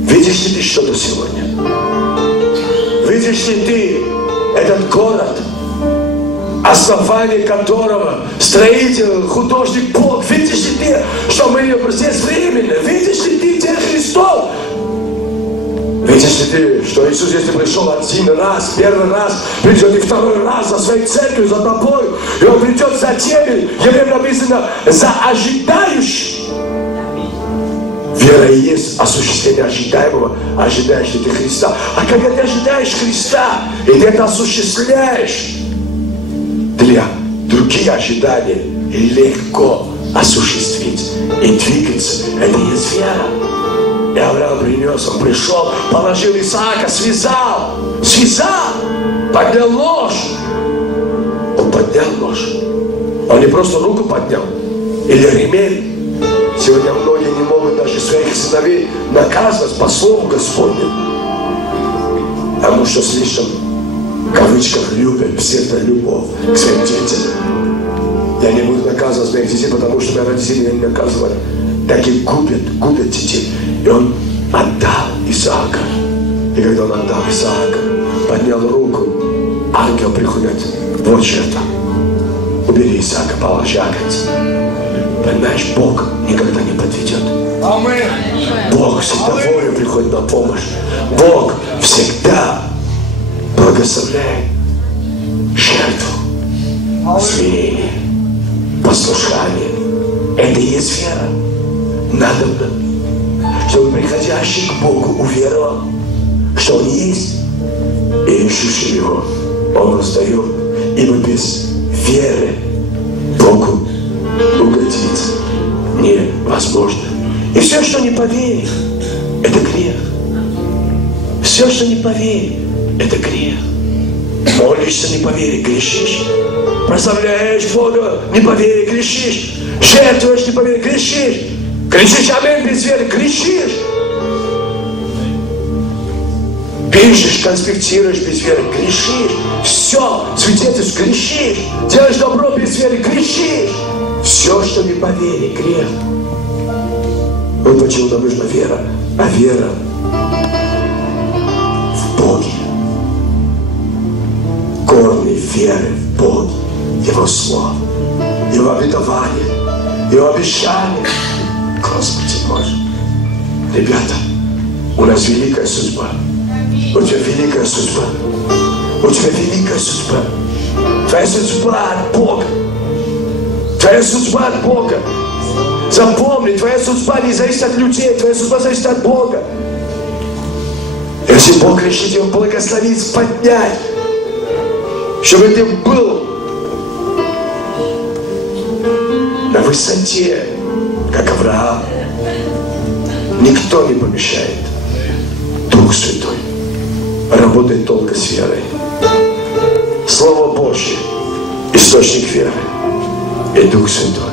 видишь ли ты что-то сегодня? Видишь ли ты этот город, основание которого строитель, художник Бог? Видишь ли ты, что мы здесь временно? Видишь ли ты День Христов? Видишь ли ты, что Иисус, если пришел один раз, первый раз, придет и второй раз за своей церковью, за тобой, и Он придет за теми, Евреям написано, за ожидающим. Вера и есть осуществление ожидаемого. Ожидаешь ли ты Христа? А когда ты ожидаешь Христа, и ты это осуществляешь, для других ожиданий легко осуществить и двигаться. Это и есть вера. И Авраам принес, он пришел, положил Исаака, связал, поднял нож. Он поднял нож. Он не просто руку поднял или ремень. Сегодня многие не могут даже своих сыновей наказывать по слову Господню, потому что слишком, в кавычках, любят псевдолюбовь к своим детям. Я не буду наказывать своих детей, потому что мои родители меня не наказывали. Так и губят детей. И он отдал Исаака. И когда он отдал Исаака, поднял руку, ангел приходит. Вот жертва. Убери Исаака, положи агнец. Понимаешь, Бог никогда не подведет. Бог всегда вовремя приходит на помощь. Бог всегда благословляет жертву, смирение, послушание. Это и есть вера. Надо, чтобы приходящий к Богу уверовал, что Он есть, и ищущий Его Он раздает, ибо без веры Богу угодить невозможно. И все, что не поверит, это грех. Все, что не поверит, это грех. Молишься, не поверишь, грешишь. Прославляешь Бога, не поверишь, грешишь. Жертвуешь, не поверишь, грешишь. Кричишь аминь без веры, грешишь. Пишешь, конспектируешь без веры, грешишь. Все, свидетельствуешь, грешишь. Делаешь добро без веры, грешишь. Все, что не поверит, грех. Вот почему нам нужна вера. А вера в Боге. Корни веры в Боге. Его Слово, Его обетование, Его обещание. Господи Боже. Ребята, у нас великая судьба. У тебя великая судьба. У тебя великая судьба. Твоя судьба от Бога. Твоя судьба от Бога. Запомни, твоя судьба не зависит от людей, твоя судьба зависит от Бога. Если Бог решит его благословить, поднять, чтобы ты был на высоте, как Авраам, никто не помешает. Дух Святой работает только с верой. Слово Божье — источник веры. И Дух Святой.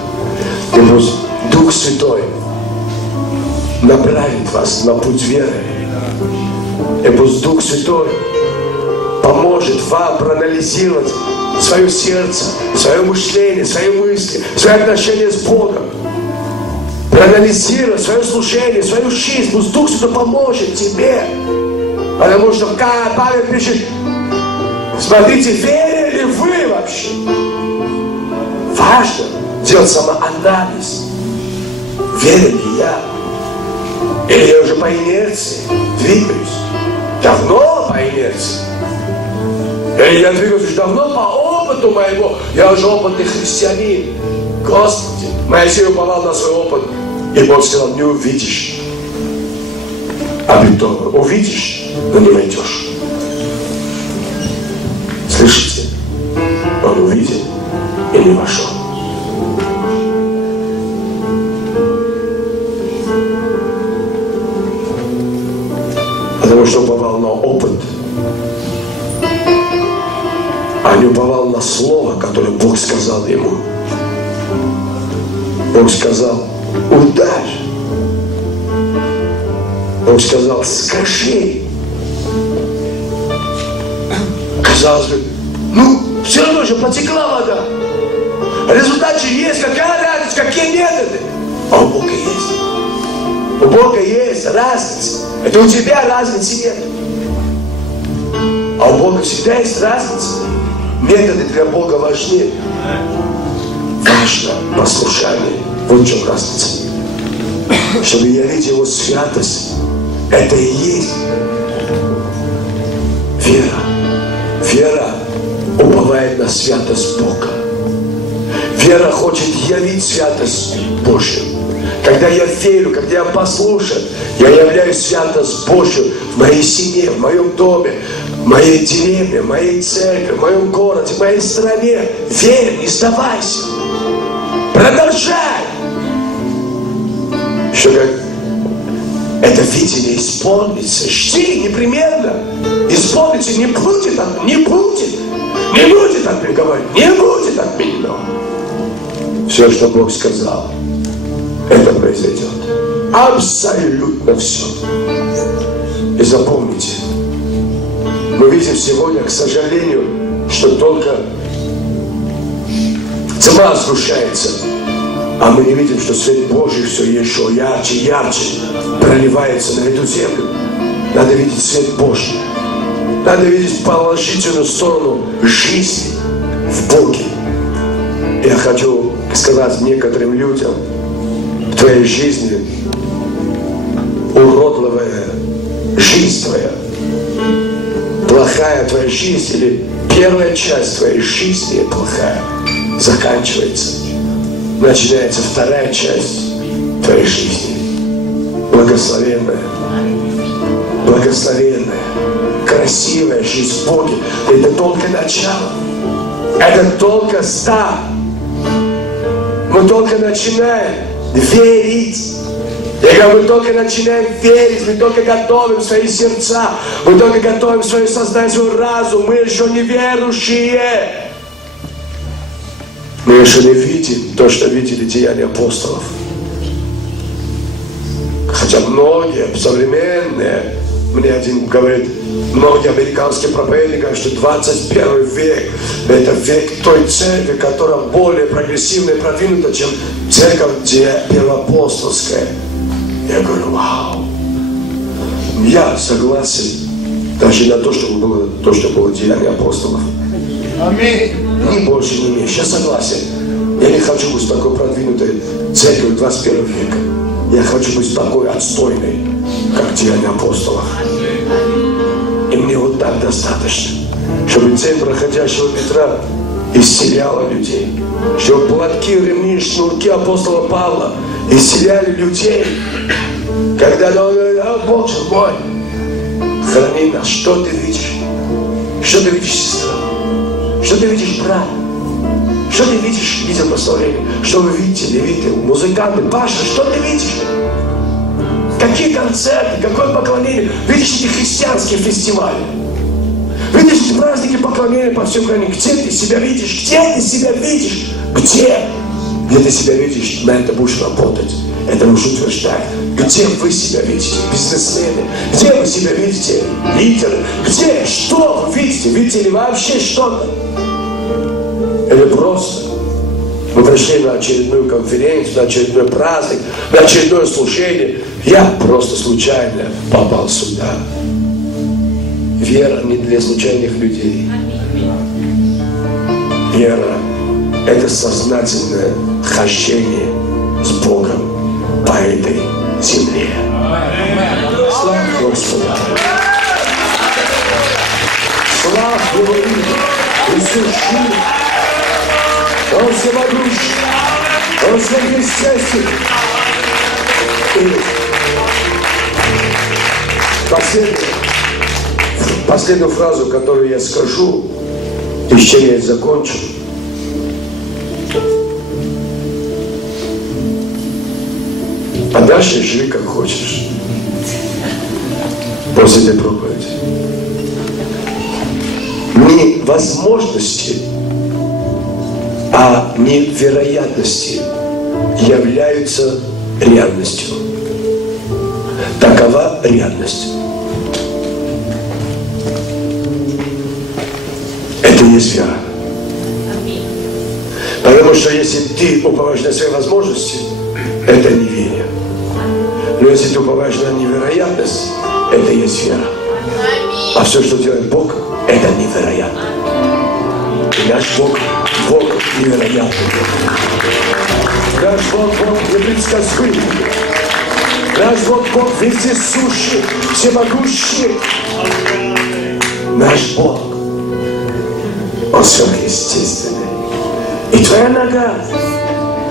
И пусть Дух Святой направит вас на путь веры. И пусть Дух Святой поможет вам проанализировать свое сердце, свое мышление, свои мысли, свои отношения с Богом. Проанализируй свое служение, свою жизнь. Пусть Дух Святой поможет тебе. Потому что Павел пишет, смотрите, верили ли вы вообще? Важно делать самоанализ. Верю ли я? Или я уже по инерции двигаюсь? Давно по инерции? Или я двигаюсь уже давно по опыту моему? Я уже опытный христианин. Господи, Моисей уповал на свой опыт. И Бог сказал, не увидишь обетованного. Увидишь, но не войдешь. Слышите? Он увидел и не вошел. Потому что уповал на опыт, а не уповал на слово, которое Бог сказал ему. Бог сказал, ударь. Бог сказал, скажи. Казалось бы, все равно же потекла вода. Результат же есть, какая разница, какие методы. А у Бога есть. У Бога есть разница. Это у тебя разницы нет. А у Бога всегда есть разница. Методы для Бога важнее. Важно послушание. Вот в чем разница. Чтобы явить Его святость, это и есть вера. Вера уповает на святость Бога. Вера хочет явить святость Божью. Когда я верю, когда я послушан, я являю святость Божью в моей семье, в моем доме, в моей деревне, в моей церкви, в моем городе, в моей стране. Верь, не сдавайся. Продолжай. Что как это видение исполнится. Жди непременно. Исполнится, не будет от меня, не будет. Не будет от меня, говорит, не будет отменено. Все, что Бог сказал, это произойдет. Абсолютно все. И запомните, мы видим сегодня, к сожалению, что только тьма сгущается, а мы не видим, что свет Божий все еще ярче и ярче проливается на эту землю. Надо видеть свет Божий. Надо видеть положительную сторону жизни в Боге. Я хочу сказать некоторым людям, в твоей жизни уродливая жизнь твоя, плохая твоя жизнь или первая часть твоей жизни плохая заканчивается. Начинается вторая часть твоей жизни. Благословенная, благословенная, красивая жизнь в Боге. Это только начало. Это только старт. Мы только начинаем верить. Я говорю, мы только начинаем верить, мы только готовим свои сердца, мы только готовим свое сознание, свой разум. Мы еще не верующие. Мы еще не видим то, что видели деяния апостолов. Хотя многие современные, мне один говорит, многие американские проповедники говорят, что 21 век – это век той церкви, которая более прогрессивная и продвинута, чем церковь первоапостольская. Я говорю, вау. Я согласен даже на то, что было деяние апостолов. Аминь. Ни больше, ни меньше. Я согласен. Я не хочу быть такой продвинутой церковью 21 века. Я хочу быть такой отстойной, как деяния апостолов. И мне вот так достаточно, чтобы тень проходящего Петра исцеляла людей. Чтобы платки, ремни, шнурки апостола Павла исцеляли людей. Когда он говорит, о Бог мой, храни нас. Что ты видишь? Что ты видишь, сестра? Что ты видишь, брат? Что ты видишь, видел прославление? Что вы видите, левиты, музыканты, Паша, что ты видишь? Какие концерты, какое поклонение? Видишь эти христианские фестивали? Видишь эти праздники поклонения по всей стране? Где ты себя видишь? Где ты себя видишь? Где? Где ты себя видишь? На это будешь работать. Это будешь утверждать. Где вы себя видите? Бизнесмены. Где вы себя видите? Лидеры. Где? Что вы видите? Видите ли вообще что-то? Или просто мы пришли на очередную конференцию, на очередной праздник, на очередное служение. Я просто случайно попал сюда. Вера не для случайных людей. Вера – это сознательное хождение с Богом по этой земле. Слава Господу! Слава Его имя! Иисус жив! Он всемогущий! Он сверхъестественный! И последнюю фразу, которую я скажу, и с чем я закончу. А дальше живи как хочешь. После этой проповеди. Не возможности, а не вероятности являются реальностью. Такова реальность. Это и есть вера. Потому что если ты уповаешь на свои возможности, это не вера. Но если ты уповаешь на невероятность, это и есть вера. А все, что делает Бог, это невероятно. И наш Бог невероятный. Наш Бог непредсказуемый. Наш Бог вездесущий, всемогущий. Наш Бог, Он сверхъестественный. И твоя нога,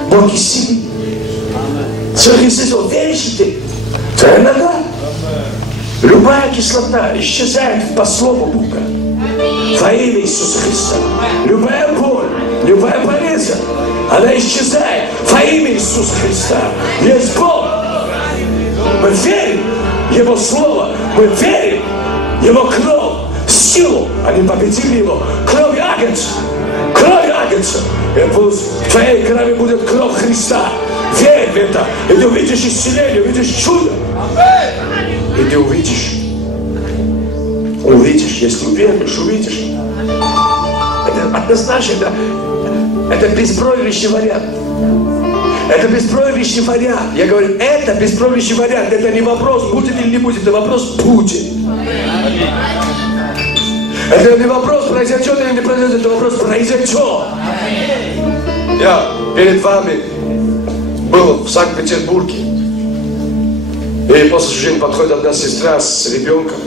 Бог из себе. Сверхъестественный, веришь ли ты? Твоя нога. Любая кислота исчезает по слову Бога. Во имя Иисуса Христа. Любая боль, любая болезнь, она исчезает во имя Иисуса Христа. Есть Бог. Мы верим в Его Слово. Мы верим в Его кровь, силу. Они победили Его. Кровь Агнца. Кровь Агнца. И пусть в твоей крови будет кровь Христа. Верь в это. И ты увидишь исцеление, увидишь чудо. И ты увидишь, если уверуешь, увидишь. Это однозначно, это беспроигрышный вариант. Это беспроигрышный вариант. Я говорю, это беспроигрышный вариант. Это не вопрос, будет или не будет, это вопрос будет. Это не вопрос, произойдет или не произойдет, это вопрос произойдет. Я перед вами был в Санкт-Петербурге. И после служения подходит одна сестра с ребенком.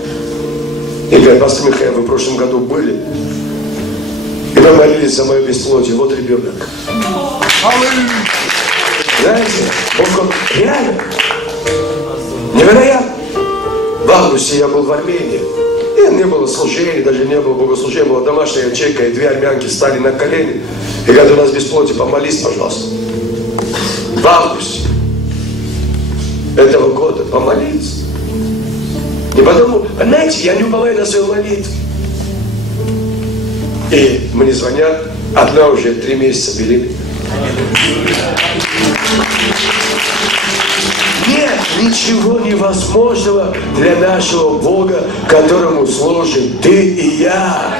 И говорит: пастор Михаил, вы в прошлом году были. И вы молились за мое бесплодие. Вот ребенок. Знаете, он реально невероятно. В августе я был в Армении. И не было служения, даже не было богослужения. Была домашняя ячейка, и две армянки стали на колени. И говорят: у нас бесплодие, помолись, пожалуйста. В августе этого года помолиться. Не потому, знаете, я не уповаю на свою молитву. И мне звонят, одна уже 3 месяца беременна. Нет ничего невозможного для нашего Бога, которому служим ты и я.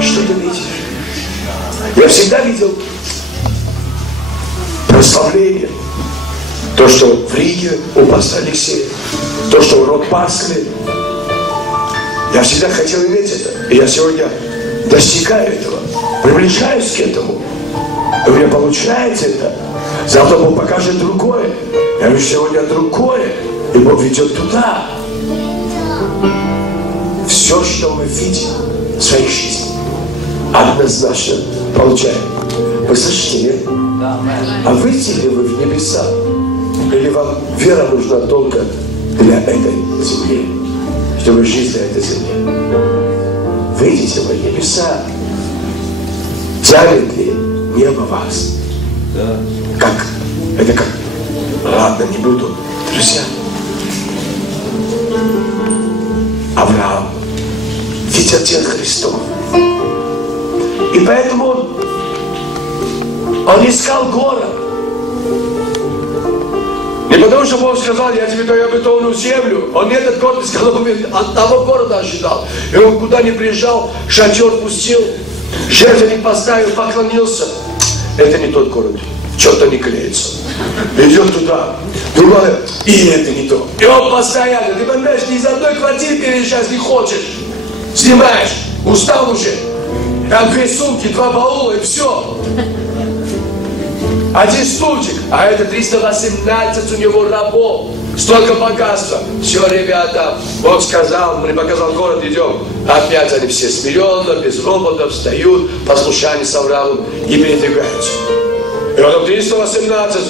Что ты видишь? Я всегда видел прославление. То, что в Риге у пастора Алексея, то, что в Рок-Пасле. Я всегда хотел иметь это. И я сегодня достигаю этого, приближаюсь к этому. И у меня получается это. Завтра Бог покажет другое. Я вижу сегодня другое. И Бог ведет туда. Все, что мы видим в своей жизни, однозначно получаем. Вы слышите, нет? А выйти ли вы в небеса? Или вам вера нужна только для этой земли? Чтобы жить для этой земли? Выйдите вы в небеса. Тянет ли небо вас? Как? Это как? Ладно, не буду. Друзья, Авраам ведь отец Христов. И поэтому он искал город. Не потому что Бог сказал, я тебе даю обетованную землю. Он этот город сказал, он от того города ожидал. И он куда ни приезжал, шатер пустил, жертвенник поставил, поклонился. Это не тот город, что-то не клеится. Идет туда, другое, и это не то. И он постоянно, ты понимаешь, ни из одной квартиры переезжать не хочешь. Снимаешь, устал уже. Там 2 сумки, 2 баула и все. 1 стульчик, а это 318 у него рабов. Столько богатства. Все, ребята, Бог сказал, мне показал город, идем. Опять они все смиренно, без роботов, встают, послушание с Авраамом и передвигаются. И потом 318,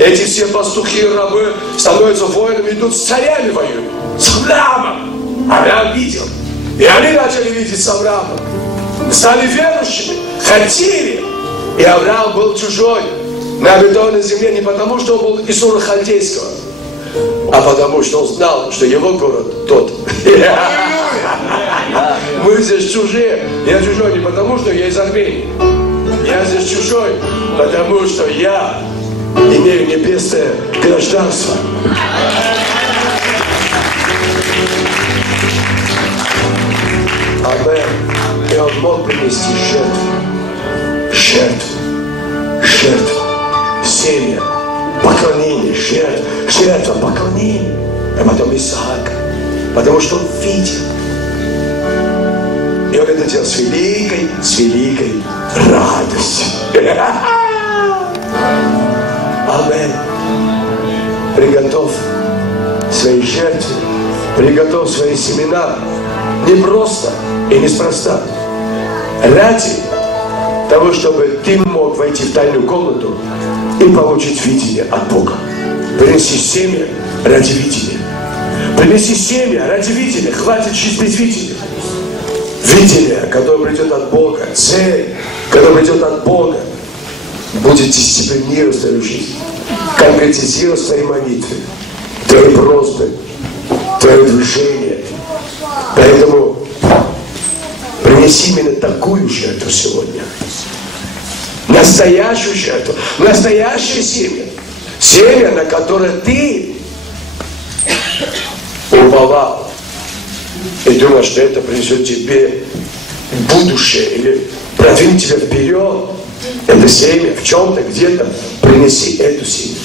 эти все пастухи и рабы становятся воинами, идут с царями воюют. С Авраамом. Авраам видел. И они начали видеть с Авраамом. Стали верующими, хотели. И Авраам был чужой на обетованной земле не потому, что он был из Ура Халдейского, а потому, что он знал, что его город тот. Мы здесь чужие. Я чужой не потому, что я из Армении. Я здесь чужой, потому что я имею небесное гражданство. Амен. И он мог принести жертву, семя, поклонение, жертва, поклонение, а потом Исаак, потому что он видел. И он это делал с великой радостью. Амен. Приготовь свои жертвы, приготовь свои семена. Не просто и неспроста. Ради того, чтобы ты мог войти в тайную комнату и получить видение от Бога. Принеси семя ради видения. Принеси семя ради видения. Хватит жить без видения. Видение, которое придет от Бога. Цель, которая придет от Бога, будет дисциплинировать твою жизнь. Конкретизировать свои молитвы, твои просьбы, твое движение. Поэтому принеси именно такую жертву сегодня. Настоящую жертву, настоящее семя. Семя, на которое ты уповал. И думал, что это принесет тебе будущее или продвинет тебя вперед. Это семя в чем-то, где-то. Принеси эту семя.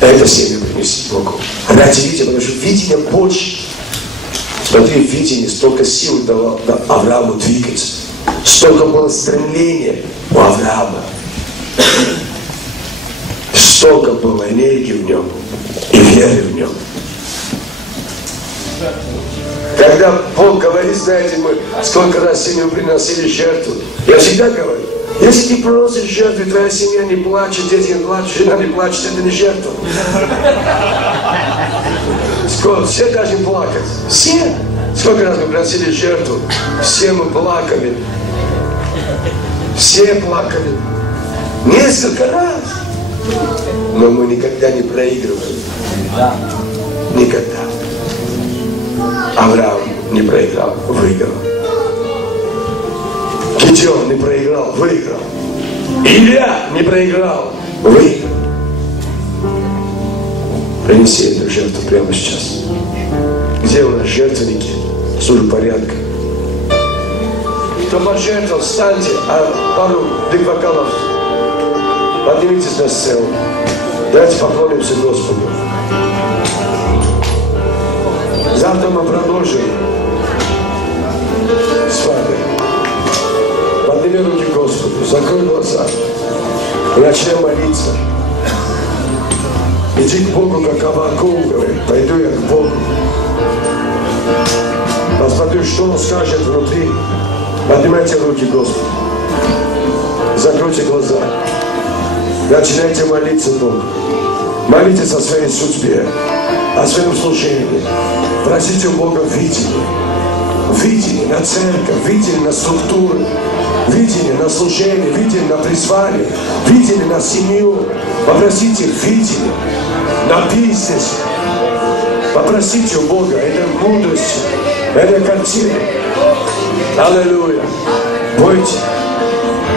Это семя принеси Богу. Ради видения, потому что видение больше. Смотри, в видении столько сил дало Аврааму двигаться. Столько было стремления у Авраама. Столько было энергии в нем и веры в нем. Когда Бог говорит, знаете, мы сколько раз семью приносили жертву. Я всегда говорю, если ты приносишь жертву, твоя семья не плачет, дети не плачут, жена не плачет, это не жертва. Сколько, все должны плакать. Все. Сколько раз мы приносили жертву, все мы плакали. Все плакали. Несколько раз. Но мы никогда не проигрывали. Никогда. Авраам не проиграл, выиграл. Гедеон не проиграл, выиграл. Илья не проиграл, выиграл. Принеси эту жертву прямо сейчас. Где у нас жертвенники? Служба порядка. Кто пожертвовал, встаньте, а пару биг-вокалов поднимитесь на сцену. Давайте поклонимся Господу. Завтра мы продолжим с вами. Подними руки Господу, закрой глаза и начнем молиться. Иди к Богу, как Авакум говорит, пойду я к Богу. Посмотрю, что Он скажет внутри. Поднимайте руки Господу. Закройте глаза. Начинайте молиться Богу. Молитесь о своей судьбе, о своем служении. Просите у Бога видение. Видение на церковь, видение на структуры, видение на служение, видение на призвание, видение на семью. Попросите видение на бизнес. Попросите у Бога этой мудрости, этой картины. Аллилуйя. Пойте.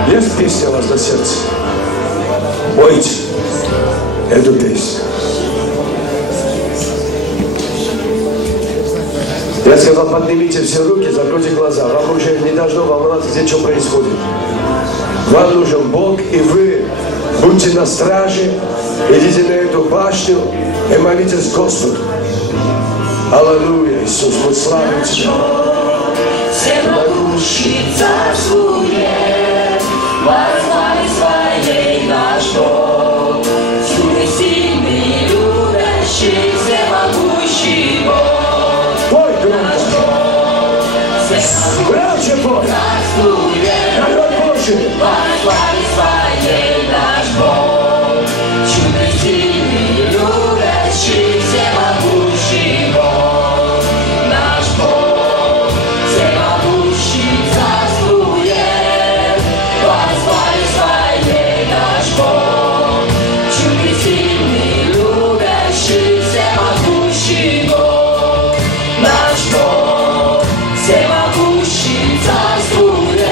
Есть песня у вас на сердце? Пойте эту песню. Я сказал, поднимите все руки, закройте глаза. Вам уже не должно волноваться, где что происходит. Вам нужен Бог, и вы будьте на страже, идите на эту башню и молитесь Господу. Аллилуйя, Иисус, мы славим Тебя. Всемогущий царствует, возглаве своей наш Бог, всюду сильный, любящий, всемогущий Бог. Пой Наш Бог, громче пой. царствует, Народ Божий. возглаве своей наш Бог, всюду сильный, любящий, всемогущий Бог. Наш Бог, всемогущий царствует, возглаве своей наш Бог, чудный, сильный, любящий, всемогущий Бог. Наш Бог, всемогущий царствует,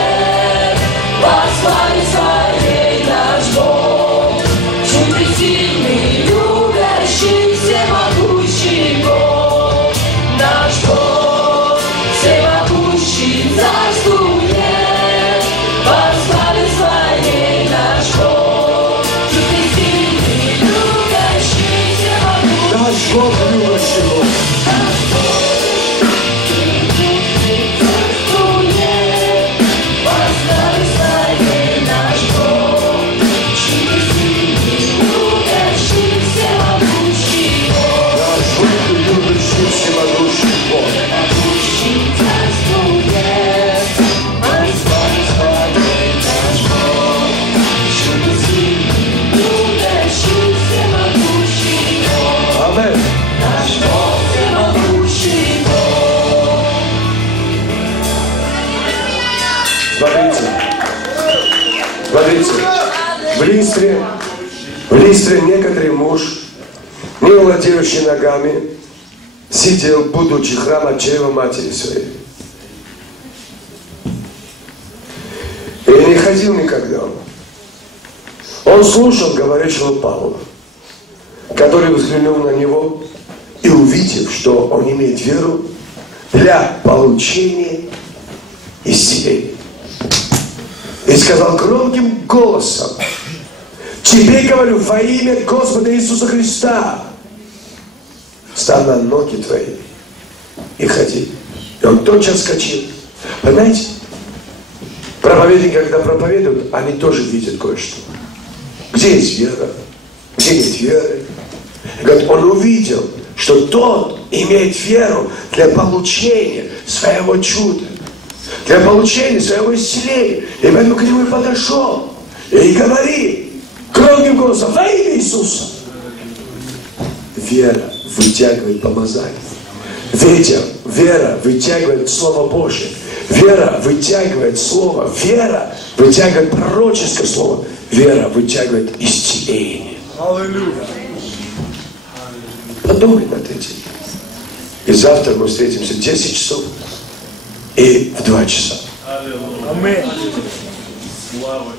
возглаве своей наш Бог, чудный, сильный, любящий, всемогущий Бог. Наш Бог, всемогущий царствует, возглаве своей наш Бог, чудный, сильный, любящий, всемогущий. Наш Бог любящий Бог. Возглаве своей наш Бог, чудный, сильный, любящий, всемогущий Бог. Наш Бог любящий, всемогущий Бог. Всемогущий царствует, возглаве своей наш Бог, чудный, сильный, любящий, всемогущий Бог. Аминь. Наш Бог, всемогущий Бог. Смотрите, в Листре некоторый муж, не владеющий ногами, сидел, будучи храм от чрева матери своей. И не ходил никогда. Он слушал говорящего Павла, который взглянул на него и, увидев, что он имеет веру для получения исцеления, и сказал громким голосом: тебе говорю во имя Господа Иисуса Христа, встань на ноги твои и ходи. И он тотчас вскочил. Понимаете, проповедники, когда проповедуют, они тоже видят кое-что. Где есть вера? Где нет веры? И говорит, он увидел, что тот имеет веру для получения своего чуда, для получения своего исцеления. И поэтому к нему и подошел и говорит громким голосом: во имя Иисуса. Вера вытягивает помазание. Вера вытягивает Слово Божие. Вера вытягивает Слово. Вера вытягивает пророческое Слово. Вера вытягивает исцеление. Подумай над этим. И завтра мы встретимся в 10 часов и в 2 часа. Аминь. Слава.